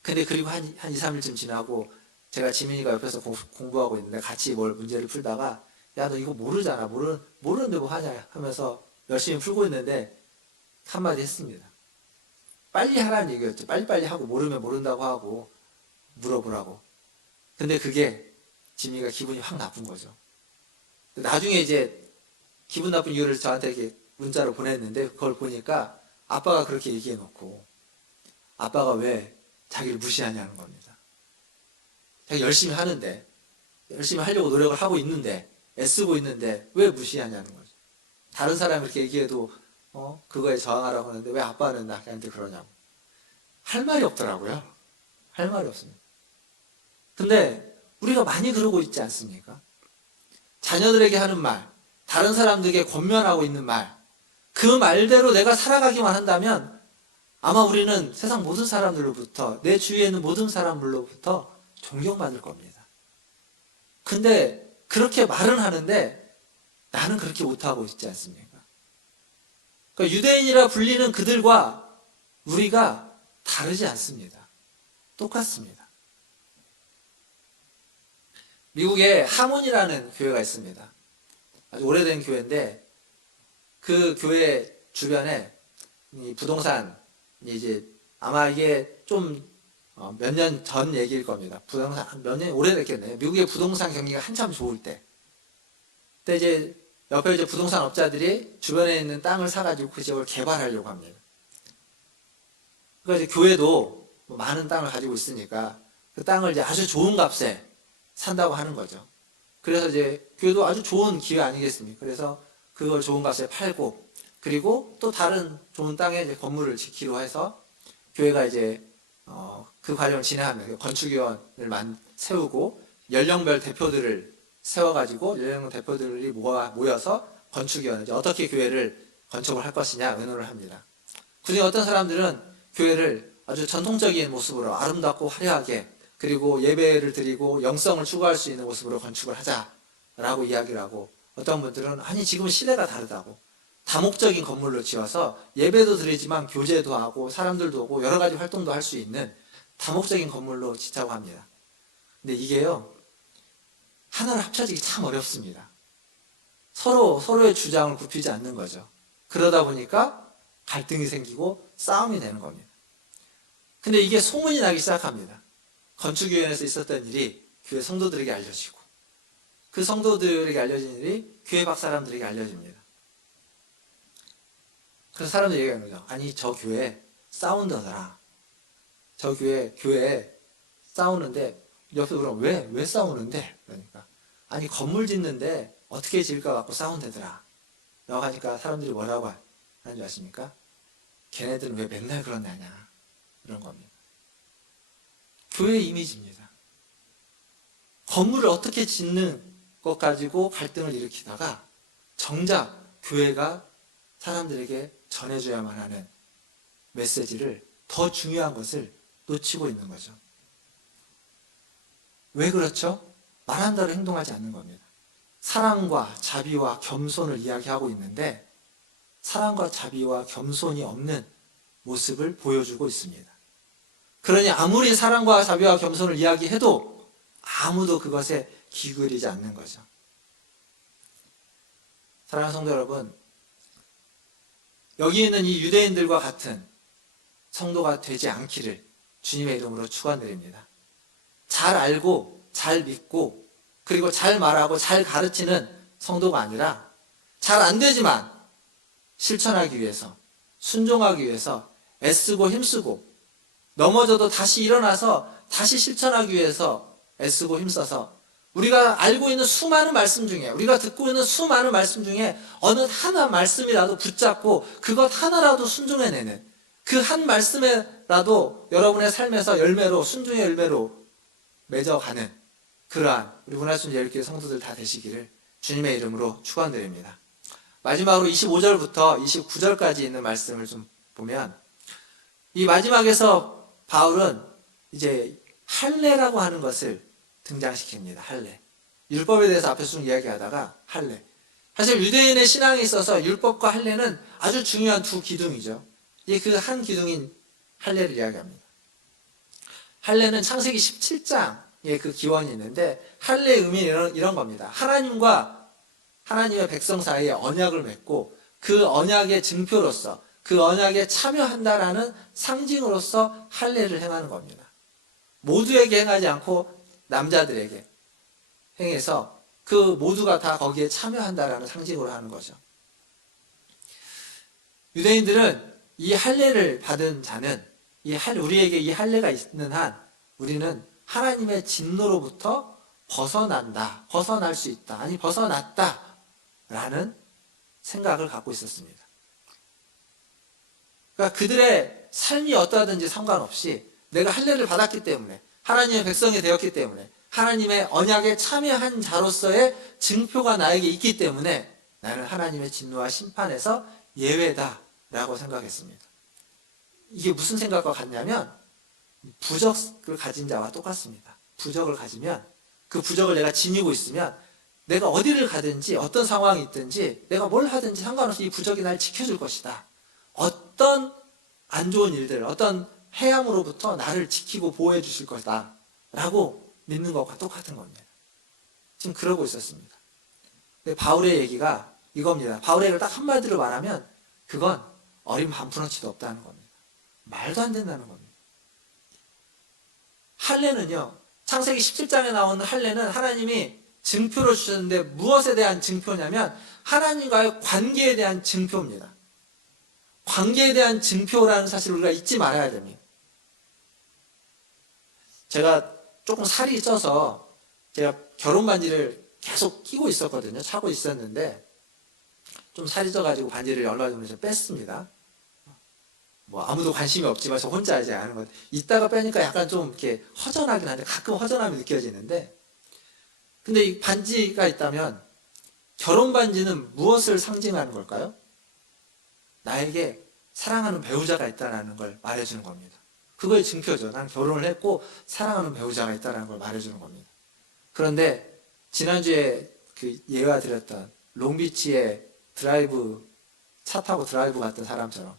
근데 그리고 한 2, 3일쯤 지나고 제가 지민이가 옆에서 공부하고 있는데 같이 문제를 풀다가 야, 너 이거 모르잖아. 모르는데 뭐 하냐 하면서 열심히 풀고 있는데 한마디 했습니다. 빨리 하라는 얘기였죠. 빨리빨리 하고 모르면 모른다고 하고 물어보라고. 근데 그게 지민이가 기분이 확 나쁜 거죠. 나중에 이제 기분 나쁜 이유를 저한테 이렇게 문자로 보냈는데 그걸 보니까 아빠가 그렇게 얘기해 놓고 아빠가 왜 자기를 무시하냐는 겁니다. 자기 열심히 하는데 열심히 하려고 노력을 하고 있는데 애쓰고 있는데 왜 무시하냐는 거죠. 다른 사람이 이렇게 얘기해도 그거에 저항하라고 하는데 왜 아빠는 나한테 그러냐고. 할 말이 없더라고요. 할 말이 없습니다. 근데 우리가 많이 그러고 있지 않습니까? 자녀들에게 하는 말, 다른 사람들에게 권면하고 있는 말, 그 말대로 내가 살아가기만 한다면 아마 우리는 세상 모든 사람들로부터 내 주위에 있는 모든 사람들로부터 존경받을 겁니다. 근데 그렇게 말은 하는데 나는 그렇게 못하고 있지 않습니까? 그러니까 유대인이라 불리는 그들과 우리가 다르지 않습니다. 똑같습니다. 미국에 하몬이라는 교회가 있습니다. 아주 오래된 교회인데 그 교회 주변에 이 부동산이 이제 아마 이게 좀 몇 년 전 얘기일 겁니다. 부동산 몇 년 오래됐겠네요. 미국의 부동산 경기가 한참 좋을 때. 그때 이제 옆에 이제 부동산 업자들이 주변에 있는 땅을 사가지고 그 지역을 개발하려고 합니다. 그러니까 이제 교회도 많은 땅을 가지고 있으니까 그 땅을 이제 아주 좋은 값에 산다고 하는 거죠. 그래서 이제 교회도 아주 좋은 기회 아니겠습니까? 그래서 그걸 좋은 값에 팔고 그리고 또 다른 좋은 땅에 이제 건물을 짓기로 해서 교회가 이제 그 과정을 진행하면서 건축위원을 세우고 연령별 대표들을 세워가지고 연령별 대표들이 모여서 건축위원 이제 어떻게 교회를 건축을 할 것이냐 의논을 합니다. 그중에 어떤 사람들은 교회를 아주 전통적인 모습으로 아름답고 화려하게 그리고 예배를 드리고 영성을 추구할 수 있는 모습으로 건축을 하자라고 이야기를 하고 어떤 분들은 아니 지금은 시대가 다르다고 다목적인 건물로 지어서 예배도 드리지만 교제도 하고 사람들도 오고 여러 가지 활동도 할 수 있는 다목적인 건물로 짓자고 합니다. 근데 이게요 하나를 합쳐지기 참 어렵습니다. 서로의 주장을 굽히지 않는 거죠. 그러다 보니까 갈등이 생기고 싸움이 되는 겁니다. 근데 이게 소문이 나기 시작합니다. 건축위원회에서 있었던 일이 교회 성도들에게 알려지고 그 성도들에게 알려진 일이 교회 밖 사람들에게 알려집니다. 그래서 사람들이 얘기하는 거죠. 아니 저 교회 싸운다더라. 저 교회 싸우는데 옆에 그럼 왜 싸우는데? 그러니까 아니 건물 짓는데 어떻게 지을까 갖고 싸운다더라. 라고 하니까 사람들이 뭐라고 하는 줄 아십니까? 걔네들은 왜 맨날 그러냐냐. 이런 겁니다. 교회 이미지입니다. 건물을 어떻게 짓는 것 가지고 갈등을 일으키다가 정작 교회가 사람들에게 전해줘야만 하는 메시지를 더 중요한 것을 놓치고 있는 거죠. 왜 그렇죠? 말한 대로 행동하지 않는 겁니다. 사랑과 자비와 겸손을 이야기하고 있는데 사랑과 자비와 겸손이 없는 모습을 보여주고 있습니다. 그러니 아무리 사랑과 자비와 겸손을 이야기해도 아무도 그것에 귀 기울이지 않는 거죠. 사랑하는 성도 여러분, 여기 있는 이 유대인들과 같은 성도가 되지 않기를 주님의 이름으로 축원드립니다. 잘 알고 잘 믿고 그리고 잘 말하고 잘 가르치는 성도가 아니라 잘 안 되지만 실천하기 위해서 순종하기 위해서 애쓰고 힘쓰고 넘어져도 다시 일어나서 다시 실천하기 위해서 애쓰고 힘써서 우리가 알고 있는 수많은 말씀 중에 우리가 듣고 있는 수많은 말씀 중에 어느 하나 말씀이라도 붙잡고 그것 하나라도 순종해내는 그 한 말씀에라도 여러분의 삶에서 열매로 순종의 열매로 맺어가는 그러한 우리 문화순 예일교회 성도들 다 되시기를 주님의 이름으로 축원드립니다. 마지막으로 25절부터 29절까지 있는 말씀을 좀 보면 이 마지막에서 바울은 이제 할례라고 하는 것을 등장시킵니다. 할례. 율법에 대해서 앞에서 좀 이야기하다가 할례. 사실 유대인의 신앙에 있어서 율법과 할례는 아주 중요한 두 기둥이죠. 이 그 한 기둥인 할례를 이야기합니다. 할례는 창세기 17장에 그 기원이 있는데 할례의 의미는 이런 겁니다. 하나님과 하나님의 백성 사이에 언약을 맺고 그 언약의 증표로서 그 언약에 참여한다라는 상징으로서 할례를 행하는 겁니다. 모두에게 행하지 않고 남자들에게 행해서 그 모두가 다 거기에 참여한다라는 상징으로 하는 거죠. 유대인들은 이 할례를 받은 자는 우리에게 이 할례가 있는 한 우리는 하나님의 진노로부터 벗어날 수 있다. 아니 벗어났다라는 생각을 갖고 있었습니다. 그러니까 그들의 삶이 어떠하든지 상관없이 내가 할례를 받았기 때문에 하나님의 백성이 되었기 때문에 하나님의 언약에 참여한 자로서의 증표가 나에게 있기 때문에 나는 하나님의 진노와 심판에서 예외다라고 생각했습니다. 이게 무슨 생각과 같냐면 부적을 가진 자와 똑같습니다. 부적을 가지면 그 부적을 내가 지니고 있으면 내가 어디를 가든지 어떤 상황이 있든지 내가 뭘 하든지 상관없이 이 부적이 날 지켜줄 것이다. 어떤 안 좋은 일들, 어떤 해함으로부터 나를 지키고 보호해 주실 것이다. 라고 믿는 것과 똑같은 겁니다. 지금 그러고 있었습니다. 근데 바울의 얘기가 이겁니다. 바울의 얘기를 딱 한마디로 말하면 그건 어린 반푼어치도 없다는 겁니다. 말도 안 된다는 겁니다. 할례는요, 창세기 17장에 나오는 할례는 하나님이 증표로 주셨는데 무엇에 대한 증표냐면 하나님과의 관계에 대한 증표입니다. 관계에 대한 증표라는 사실을 우리가 잊지 말아야 됩니다. 제가 조금 살이 쪄서 제가 결혼 반지를 계속 끼고 있었거든요. 차고 있었는데 좀 살이 쪄가지고 반지를 얼마 전에 뺐습니다. 뭐 아무도 관심이 없지만 저 혼자 이제 아는 것. 이따가 빼니까 약간 좀 이렇게 허전하긴 한데 가끔 허전함이 느껴지는데 근데 이 반지가 있다면 결혼 반지는 무엇을 상징하는 걸까요? 나에게 사랑하는 배우자가 있다는 걸 말해주는 겁니다. 그거의 증표죠. 난 결혼을 했고 사랑하는 배우자가 있다는 걸 말해주는 겁니다. 그런데 지난주에 그 예화 드렸던 롱비치에 차 타고 드라이브 갔던 사람처럼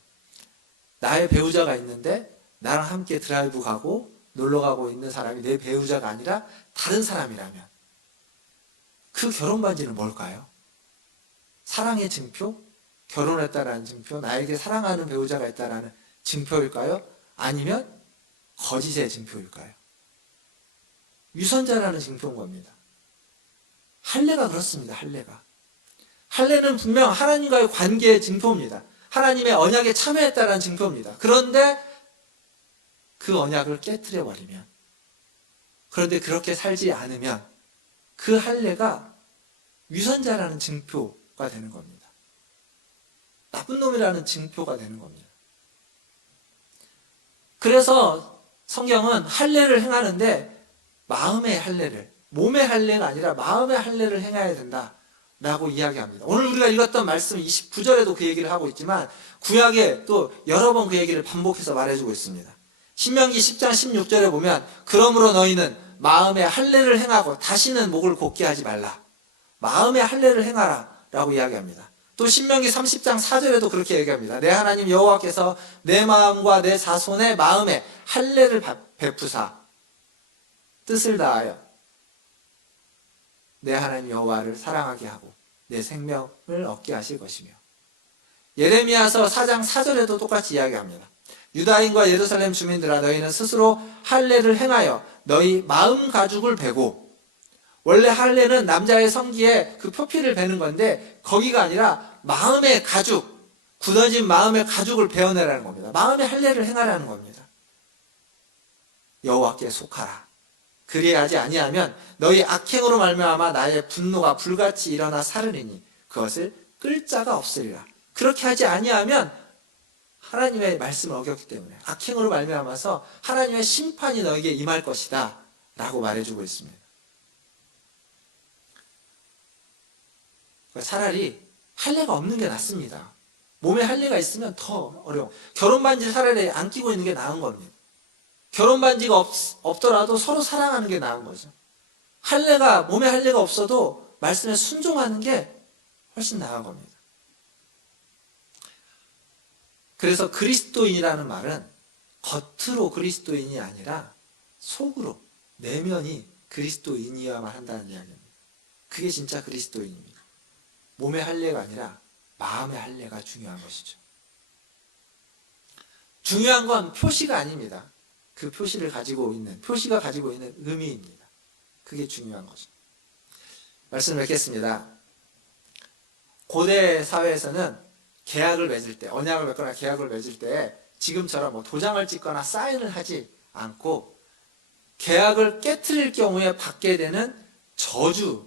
나의 배우자가 있는데 나랑 함께 드라이브 가고 놀러 가고 있는 사람이 내 배우자가 아니라 다른 사람이라면 그 결혼 반지는 뭘까요? 사랑의 증표? 결혼했다라는 증표? 나에게 사랑하는 배우자가 있다라는 증표일까요? 아니면 거짓의 증표일까요? 유선자라는 증표인 겁니다. 할례가 그렇습니다. 할례는 분명 하나님과의 관계의 증표입니다. 하나님의 언약에 참여했다는 증표입니다. 그런데 그 언약을 깨트려 버리면, 그런데 그렇게 살지 않으면 그 할례가 위선자라는 증표가 되는 겁니다. 나쁜 놈이라는 증표가 되는 겁니다. 그래서 성경은 할례를 행하는데 마음의 할례를, 몸의 할례가 아니라 마음의 할례를 행해야 된다 라고 이야기합니다. 오늘 우리가 읽었던 말씀 29절에도 그 얘기를 하고 있지만 구약에 또 여러 번 그 얘기를 반복해서 말해주고 있습니다. 신명기 10장 16절에 보면 그러므로 너희는 마음의 할례를 행하고 다시는 목을 곧게 하지 말라. 마음의 할례를 행하라 라고 이야기합니다. 또 신명기 30장 4절에도 그렇게 얘기합니다. 내 하나님 여호와께서 내 마음과 내 자손의 마음에 할례를 베푸사 뜻을 다하여 내 하나님 여호와를 사랑하게 하고 내 생명을 얻게 하실 것이며, 예레미야서 4장 4절에도 똑같이 이야기합니다. 유다인과 예루살렘 주민들아 너희는 스스로 할례를 행하여 너희 마음 가죽을 베고, 원래 할례는 남자의 성기에 그 표피를 베는 건데 거기가 아니라 마음의 가죽, 굳어진 마음의 가죽을 베어내라는 겁니다. 마음의 할례를 행하라는 겁니다. 여호와께 속하라. 그리하지 아니하면 너희 악행으로 말미암아 나의 분노가 불같이 일어나 사르리니 그것을 끌 자가 없으리라. 그렇게 하지 아니하면 하나님의 말씀을 어겼기 때문에 악행으로 말미암아서 하나님의 심판이 너에게 임할 것이다 라고 말해주고 있습니다. 차라리 할례가 없는 게 낫습니다. 몸에 할례가 있으면 더 어려워. 결혼반지 차라리 안 끼고 있는 게 나은 겁니다. 결혼반지가 없더라도 서로 사랑하는 게 나은 거죠. 몸에 할례가 없어도 말씀에 순종하는 게 훨씬 나은 겁니다. 그래서 그리스도인이라는 말은 겉으로 그리스도인이 아니라 속으로, 내면이 그리스도인이어야만 한다는 이야기입니다. 그게 진짜 그리스도인입니다. 몸의 할례가 아니라 마음의 할례가 중요한 것이죠. 중요한 건 표시가 아닙니다. 그 표시가 가지고 있는 의미입니다. 그게 중요한 거죠. 말씀 맺겠습니다. 고대 사회에서는 계약을 맺을 때, 언약을 맺거나 계약을 맺을 때 지금처럼 도장을 찍거나 사인을 하지 않고 계약을 깨트릴 경우에 받게 되는 저주의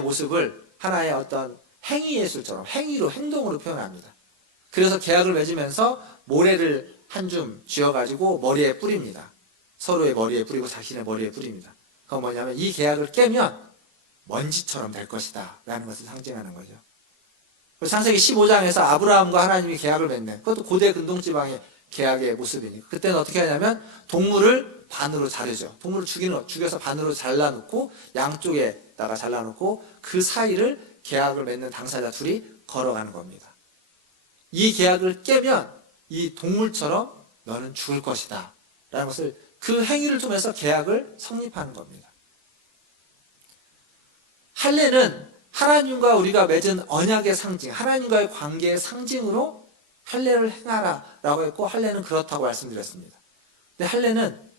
모습을 하나의 어떤 행위 예술처럼 행동으로 표현합니다. 그래서 계약을 맺으면서 모래를 한 줌 쥐어가지고 머리에 뿌립니다. 서로의 머리에 뿌리고 자신의 머리에 뿌립니다. 그건 뭐냐면 이 계약을 깨면 먼지처럼 될 것이다 라는 것을 상징하는 거죠. 창세기 15장에서 아브라함과 하나님이 계약을 맺는, 그것도 고대 근동지방의 계약의 모습이니까 그때는 어떻게 하냐면 동물을 반으로 자르죠. 동물을 죽여서 반으로 잘라놓고 양쪽에다가 잘라놓고 그 사이를 계약을 맺는 당사자 둘이 걸어가는 겁니다. 이 계약을 깨면 이 동물처럼 너는 죽을 것이다 라는 것을, 그 행위를 통해서 계약을 성립하는 겁니다. 할례는 하나님과 우리가 맺은 언약의 상징, 하나님과의 관계의 상징으로 할례를 행하라 라고 했고, 할례는 그렇다고 말씀드렸습니다. 근데 할례는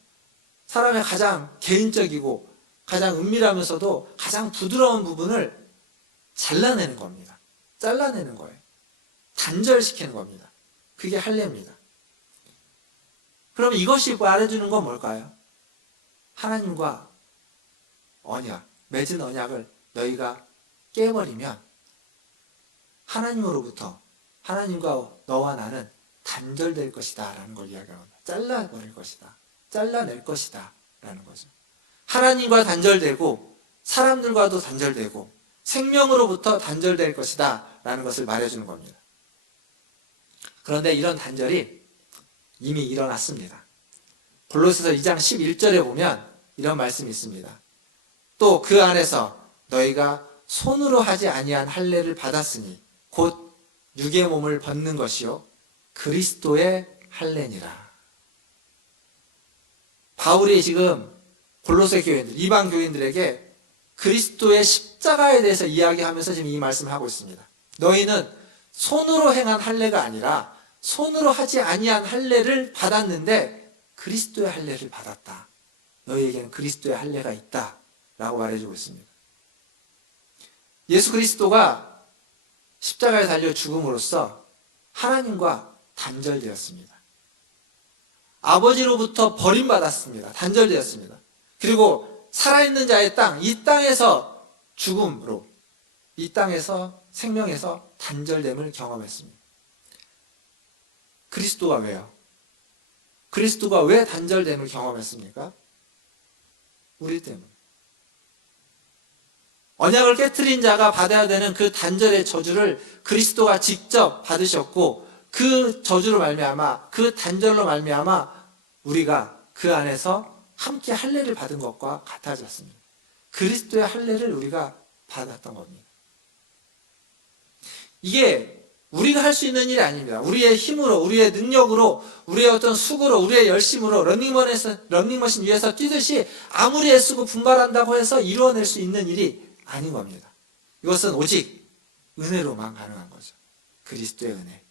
사람의 가장 개인적이고 가장 은밀하면서도 가장 부드러운 부분을 잘라내는 겁니다. 잘라내는 거예요. 단절시키는 겁니다. 그게 할례입니다. 그럼 이것이 말해주는 건 뭘까요? 하나님과 언약, 맺은 언약을 너희가 깨버리면 하나님으로부터, 하나님과 너와 나는 단절될 것이다 라는 걸 이야기합니다. 잘라버릴 것이다, 잘라낼 것이다 라는 거죠. 하나님과 단절되고 사람들과도 단절되고 생명으로부터 단절될 것이다 라는 것을 말해주는 겁니다. 그런데 이런 단절이 이미 일어났습니다. 골로새서 2장 11절에 보면 이런 말씀이 있습니다. 또 그 안에서 너희가 손으로 하지 아니한 할례를 받았으니 곧 육의 몸을 벗는 것이요 그리스도의 할례니라. 바울이 지금 골로새 교인들, 이방 교인들에게 그리스도의 십자가에 대해서 이야기하면서 지금 이 말씀을 하고 있습니다. 너희는 손으로 행한 할례가 아니라 손으로 하지 아니한 할례를 받았는데 그리스도의 할례를 받았다. 너희에게는 그리스도의 할례가 있다 라고 말해주고 있습니다. 예수 그리스도가 십자가에 달려 죽음으로써 하나님과 단절되었습니다. 아버지로부터 버림받았습니다. 단절되었습니다. 그리고 살아있는 자의 땅, 이 땅에서 죽음으로, 이 땅에서 생명에서 단절됨을 경험했습니다. 그리스도가 왜요? 그리스도가 왜 단절됨을 경험했습니까? 우리 때문에. 언약을 깨트린 자가 받아야 되는 그 단절의 저주를 그리스도가 직접 받으셨고, 그 저주로 말미암아, 그 단절로 말미암아 우리가 그 안에서 함께 할례를 받은 것과 같아졌습니다. 그리스도의 할례를 우리가 받았던 겁니다. 이게 우리가 할 수 있는 일이 아닙니다. 우리의 힘으로, 우리의 능력으로, 우리의 어떤 수고로, 우리의 열심으로 러닝머신 위에서 뛰듯이 아무리 애쓰고 분발한다고 해서 이루어낼 수 있는 일이 아닌 겁니다. 이것은 오직 은혜로만 가능한 거죠. 그리스도의 은혜.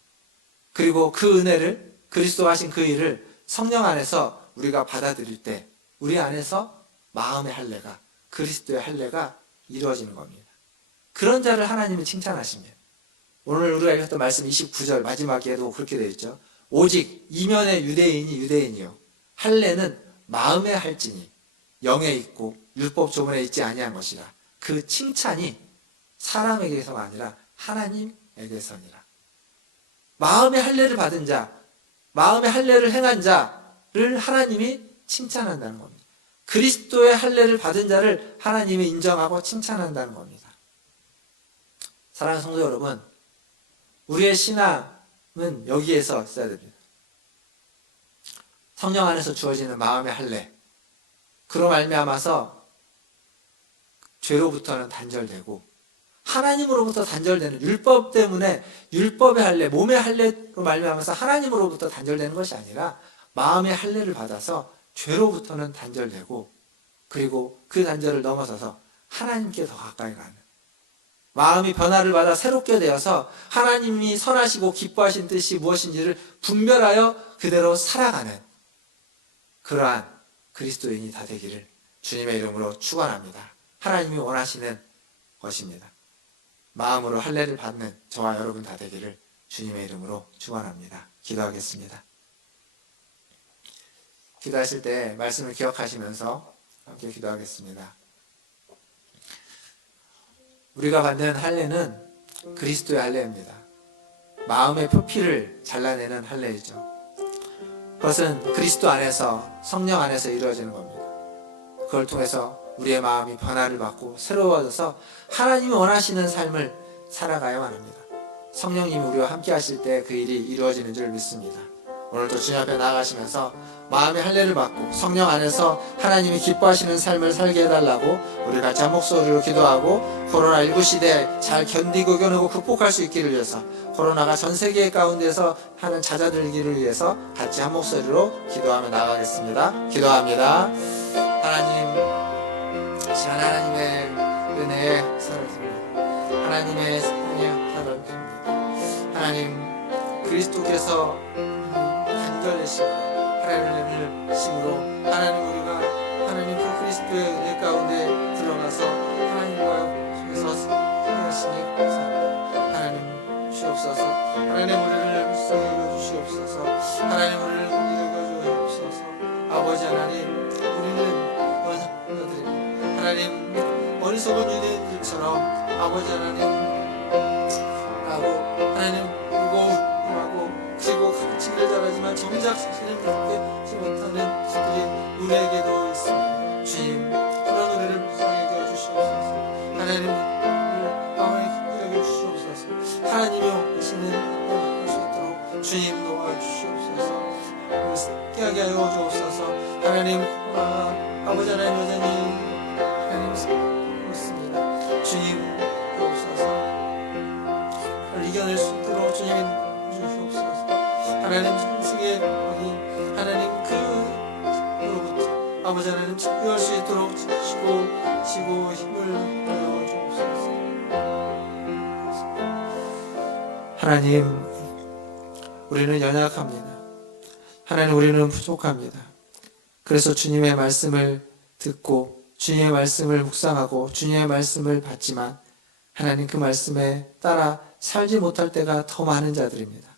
그리고 그 은혜를, 그리스도가 하신 그 일을 성령 안에서 우리가 받아들일 때 우리 안에서 마음의 할례가, 그리스도의 할례가 이루어지는 겁니다. 그런 자를 하나님이 칭찬하십니다. 오늘 우리가 읽었던 말씀 29절 마지막에도 그렇게 되어 있죠. 오직 이면의 유대인이 유대인이요 할례는 마음에 할지니 영에 있고 율법 조문에 있지 아니한 것이라. 그 칭찬이 사람에게서가 아니라 하나님에게서니라. 마음의 할례를 받은 자, 마음의 할례를 행한 자를 하나님이 칭찬한다는 겁니다. 그리스도의 할례를 받은 자를 하나님이 인정하고 칭찬한다는 겁니다. 사랑하는 성도 여러분, 우리의 신앙은 여기에서 있어야 됩니다. 성령 안에서 주어지는 마음의 할례, 그로 말미암아서 죄로부터는 단절되고 하나님으로부터 단절되는, 율법 때문에 율법의 할례, 몸의 할례로 말미암아서 하나님으로부터 단절되는 것이 아니라 마음의 할례를 받아서 죄로부터는 단절되고, 그리고 그 단절을 넘어서서 하나님께 더 가까이 가는, 마음이 변화를 받아 새롭게 되어서 하나님이 선하시고 기뻐하신 뜻이 무엇인지를 분별하여 그대로 살아가는 그러한 그리스도인이 다 되기를 주님의 이름으로 축원합니다. 하나님이 원하시는 것입니다. 마음으로 할례를 받는 저와 여러분 다 되기를 주님의 이름으로 축원합니다. 기도하겠습니다. 기도하실 때 말씀을 기억하시면서 함께 기도하겠습니다. 우리가 받는 할례는 그리스도의 할례입니다. 마음의 표피를 잘라내는 할례이죠. 그것은 그리스도 안에서, 성령 안에서 이루어지는 겁니다. 그걸 통해서 우리의 마음이 변화를 받고 새로워져서 하나님이 원하시는 삶을 살아가야만 합니다. 성령님이 우리와 함께 하실 때 그 일이 이루어지는 줄 믿습니다. 오늘도 주님 앞에 나아가시면서 마음의 할례를 받고 성령 안에서 하나님이 기뻐하시는 삶을 살게 해달라고 우리 같이 한 목소리로 기도하고, 코로나19 시대에 잘 견디고 견디고 극복할 수 있기를 위해서, 코로나가 전 세계 가운데서 하는 잦아들기를 위해서 같이 한 목소리로 기도하며 나가겠습니다. 기도합니다. 하나님, 시간 하나님의 은혜에 살을 듭니다. 하나님의 은혜에 살을 듭니다. 하나님, 그리스도께서 단절되심으로, 하나님을 심으로 하나님, 우리가 하나님 그 그리스도의 은혜 가운데 들어가서 하나님과 속에서 생활하시니 감사합니다. 하나님 주옵소서. 하나님 우리를 불쌍히 여겨주시옵소서. 하나님 우리를 여겨주시옵소서. 아버지 하나님, 우리는 원하드립니다. 하나님, 어리석은 유대인들처럼 아버지 하나님 하고, 하나님 무거워하고 그리고 가르치기를 잘하지만 정작 사실은 그렇게 못하는 것들이 우리에게도 있습니다. 주님, 그런 우리를 불쌍히 여겨주시옵소서. 하나님, 우리를 가만히 여겨주시옵소서. 하나님이 원하시는 할 수 있도록 주님 도와주시옵소서. 우리를 깨하게 하여 주옵소서. 하나님, 아버지 하나님, 여전히 하나님 있습니다. 주님 도옵소서. 이겨낼 수 있도록 주님 주시옵소서. 하나님, 천식의 하나님 그로부터 아버지 하나님 참여할 수 있도록 지고 힘을 내어 주옵소서. 하나님, 우리는 연약합니다. 하나님, 우리는 부족합니다. 그래서 주님의 말씀을 듣고 주님의 말씀을 묵상하고 주님의 말씀을 받지만 하나님, 그 말씀에 따라 살지 못할 때가 더 많은 자들입니다.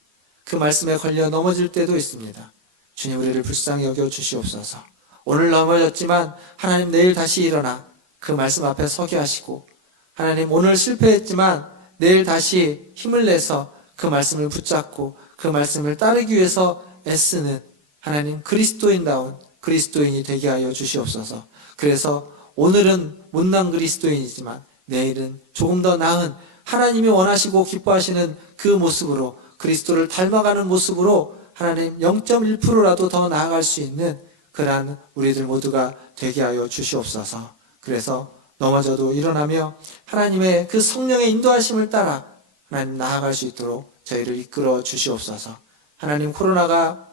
그 말씀에 걸려 넘어질 때도 있습니다. 주님, 우리를 불쌍히 여겨 주시옵소서. 오늘 넘어졌지만 하나님, 내일 다시 일어나 그 말씀 앞에 서게 하시고, 하나님, 오늘 실패했지만 내일 다시 힘을 내서 그 말씀을 붙잡고 그 말씀을 따르기 위해서 애쓰는 하나님, 그리스도인다운 그리스도인이 되게 하여 주시옵소서. 그래서 오늘은 못난 그리스도인이지만 내일은 조금 더 나은, 하나님이 원하시고 기뻐하시는 그 모습으로, 그리스도를 닮아가는 모습으로 하나님 0.1%라도 더 나아갈 수 있는 그러한 우리들 모두가 되게 하여 주시옵소서. 그래서 넘어져도 일어나며 하나님의 그 성령의 인도하심을 따라 하나님 나아갈 수 있도록 저희를 이끌어 주시옵소서. 하나님, 코로나가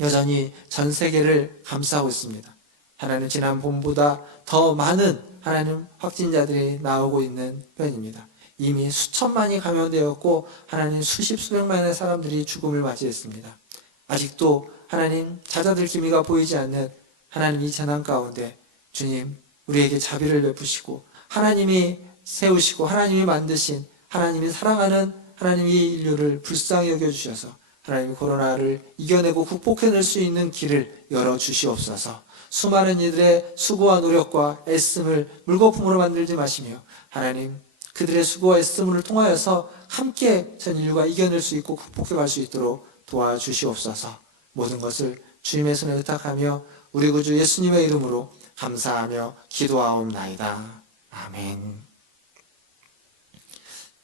여전히 전 세계를 감싸고 있습니다. 하나님, 지난 봄보다 더 많은 하나님 확진자들이 나오고 있는 편입니다. 이미 수천만이 감염되었고 하나님, 수십 수백만의 사람들이 죽음을 맞이했습니다. 아직도 하나님, 찾아들 기미가 보이지 않는 하나님 이 재난 가운데 주님, 우리에게 자비를 베푸시고 하나님이 세우시고 하나님이 만드신, 하나님이 사랑하는 하나님 이 인류를 불쌍히 여겨주셔서 하나님, 코로나를 이겨내고 극복해낼 수 있는 길을 열어주시옵소서. 수많은 이들의 수고와 노력과 애씀을 물거품으로 만들지 마시며 하나님, 그들의 수고와 애씀을 통하여서 함께 전 인류가 이겨낼 수 있고 극복해갈 수 있도록 도와주시옵소서. 모든 것을 주님의 손에 의탁하며 우리 구주 예수님의 이름으로 감사하며 기도하옵나이다. 아멘.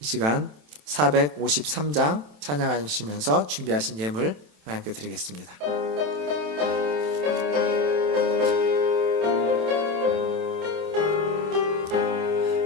이 시간 453장 찬양하시면서 준비하신 예물 하나님께 드리겠습니다.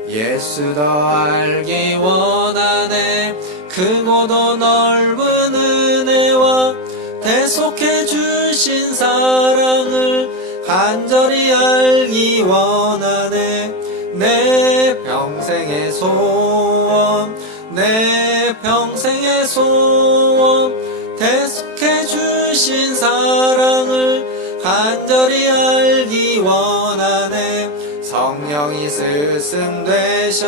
예수 더 알기 원하네. 크고도 넓은 은혜와 대속해 주신 사랑을 간절히 알기 원하네. 내 평생의 소원, 내 평생의 소원, 대속해 주신 사랑을 간절히 알기 원하네. 성령이 스승되셔서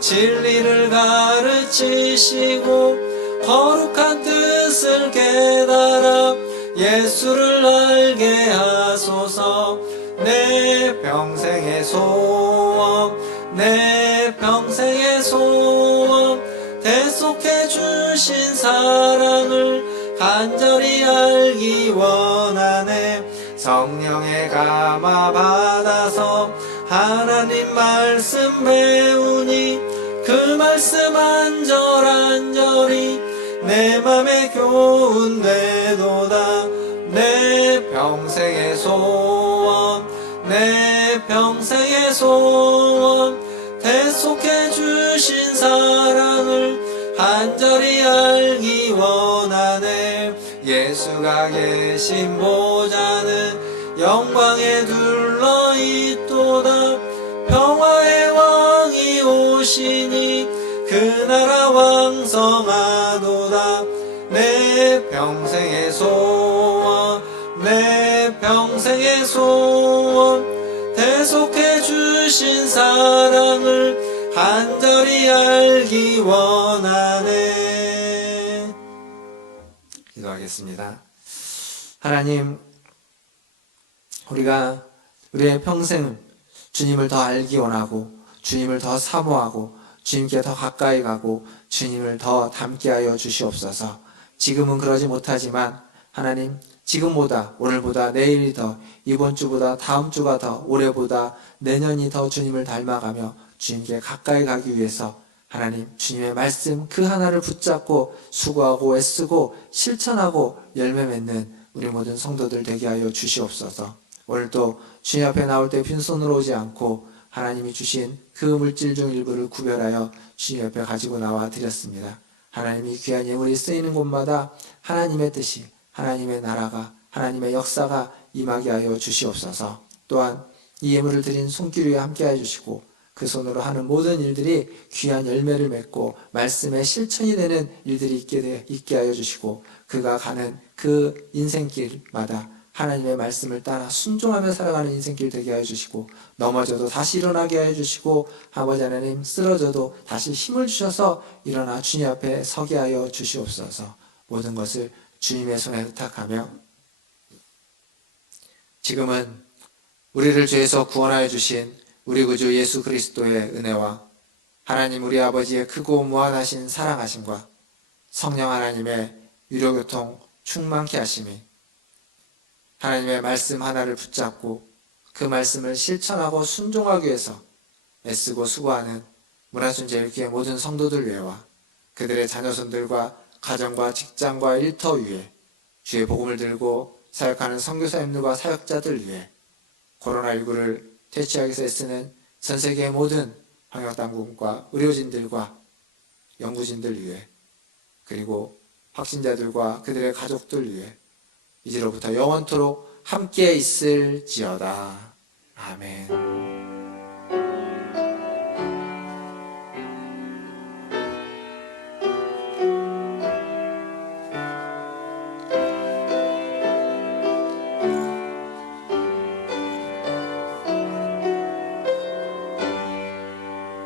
진리를 가르치시고 거룩한 뜻을 깨달아 예수를 알게 하소서. 내 평생의 소원, 내 평생의 소원, 대속해 주신 사랑을 간절히 알기 원하네. 성령의 감화 받아서 하나님 말씀 배우니 그 말씀 안절안절히 내 맘에 교훈되도다. 내 평생의 소원, 내 평생의 소원, 대속해 주신 사랑을 간절히 알기 원하네. 예수가 계신 보좌는 영광에 둘러있도다. 평화의 왕이 오시니 그 나라 왕성하도다. 내 평생의 소원, 내 평생의 소원, 대속해 주신 사랑을 간절히 알기 원하네. 기도하겠습니다. 하나님, 우리가 우리의 평생 주님을 더 알기 원하고 주님을 더 사모하고 주님께 더 가까이 가고 주님을 더 닮게 하여 주시옵소서. 지금은 그러지 못하지만 하나님, 지금보다 오늘보다 내일이 더, 이번 주보다 다음 주가 더, 올해보다 내년이 더 주님을 닮아가며 주님께 가까이 가기 위해서 하나님, 주님의 말씀 그 하나를 붙잡고 수고하고 애쓰고 실천하고 열매 맺는 우리 모든 성도들 되게 하여 주시옵소서. 오늘도 주님 앞에 나올 때 빈손으로 오지 않고 하나님이 주신 그 물질 중 일부를 구별하여 주님 앞에 가지고 나와 드렸습니다. 하나님이 귀한 예물이 쓰이는 곳마다 하나님의 뜻이, 하나님의 나라가, 하나님의 역사가 임하게 하여 주시옵소서. 또한 이 예물을 드린 손길 위에 함께 해주시고 그 손으로 하는 모든 일들이 귀한 열매를 맺고 말씀의 실천이 되는 일들이 있게 하여 주시고 그가 가는 그 인생길마다 하나님의 말씀을 따라 순종하며 살아가는 인생길 되게 하여 주시고 넘어져도 다시 일어나게 하여 주시고 아버지 하나님 쓰러져도 다시 힘을 주셔서 일어나 주님 앞에 서게 하여 주시옵소서. 모든 것을 주님의 손에 의탁하며 지금은 우리를 죄에서 구원하여 주신 우리 구주 예수 그리스도의 은혜와 하나님 우리 아버지의 크고 무한하신 사랑하심과 성령 하나님의 유료교통 충만케 하심이 하나님의 말씀 하나를 붙잡고 그 말씀을 실천하고 순종하기 위해서 애쓰고 수고하는 문화순제일교회 모든 성도들 위해와 그들의 자녀손들과 가정과 직장과 일터 위에 주의 복음을 들고 사역하는 선교사님들과 사역자들 위해 코로나19를 퇴치하기 위해서 애쓰는 전 세계의 모든 방역당국과 의료진들과 연구진들 위해 그리고 확신자들과 그들의 가족들 위해 이제로부터 영원토록 함께 있을지어다. 아멘.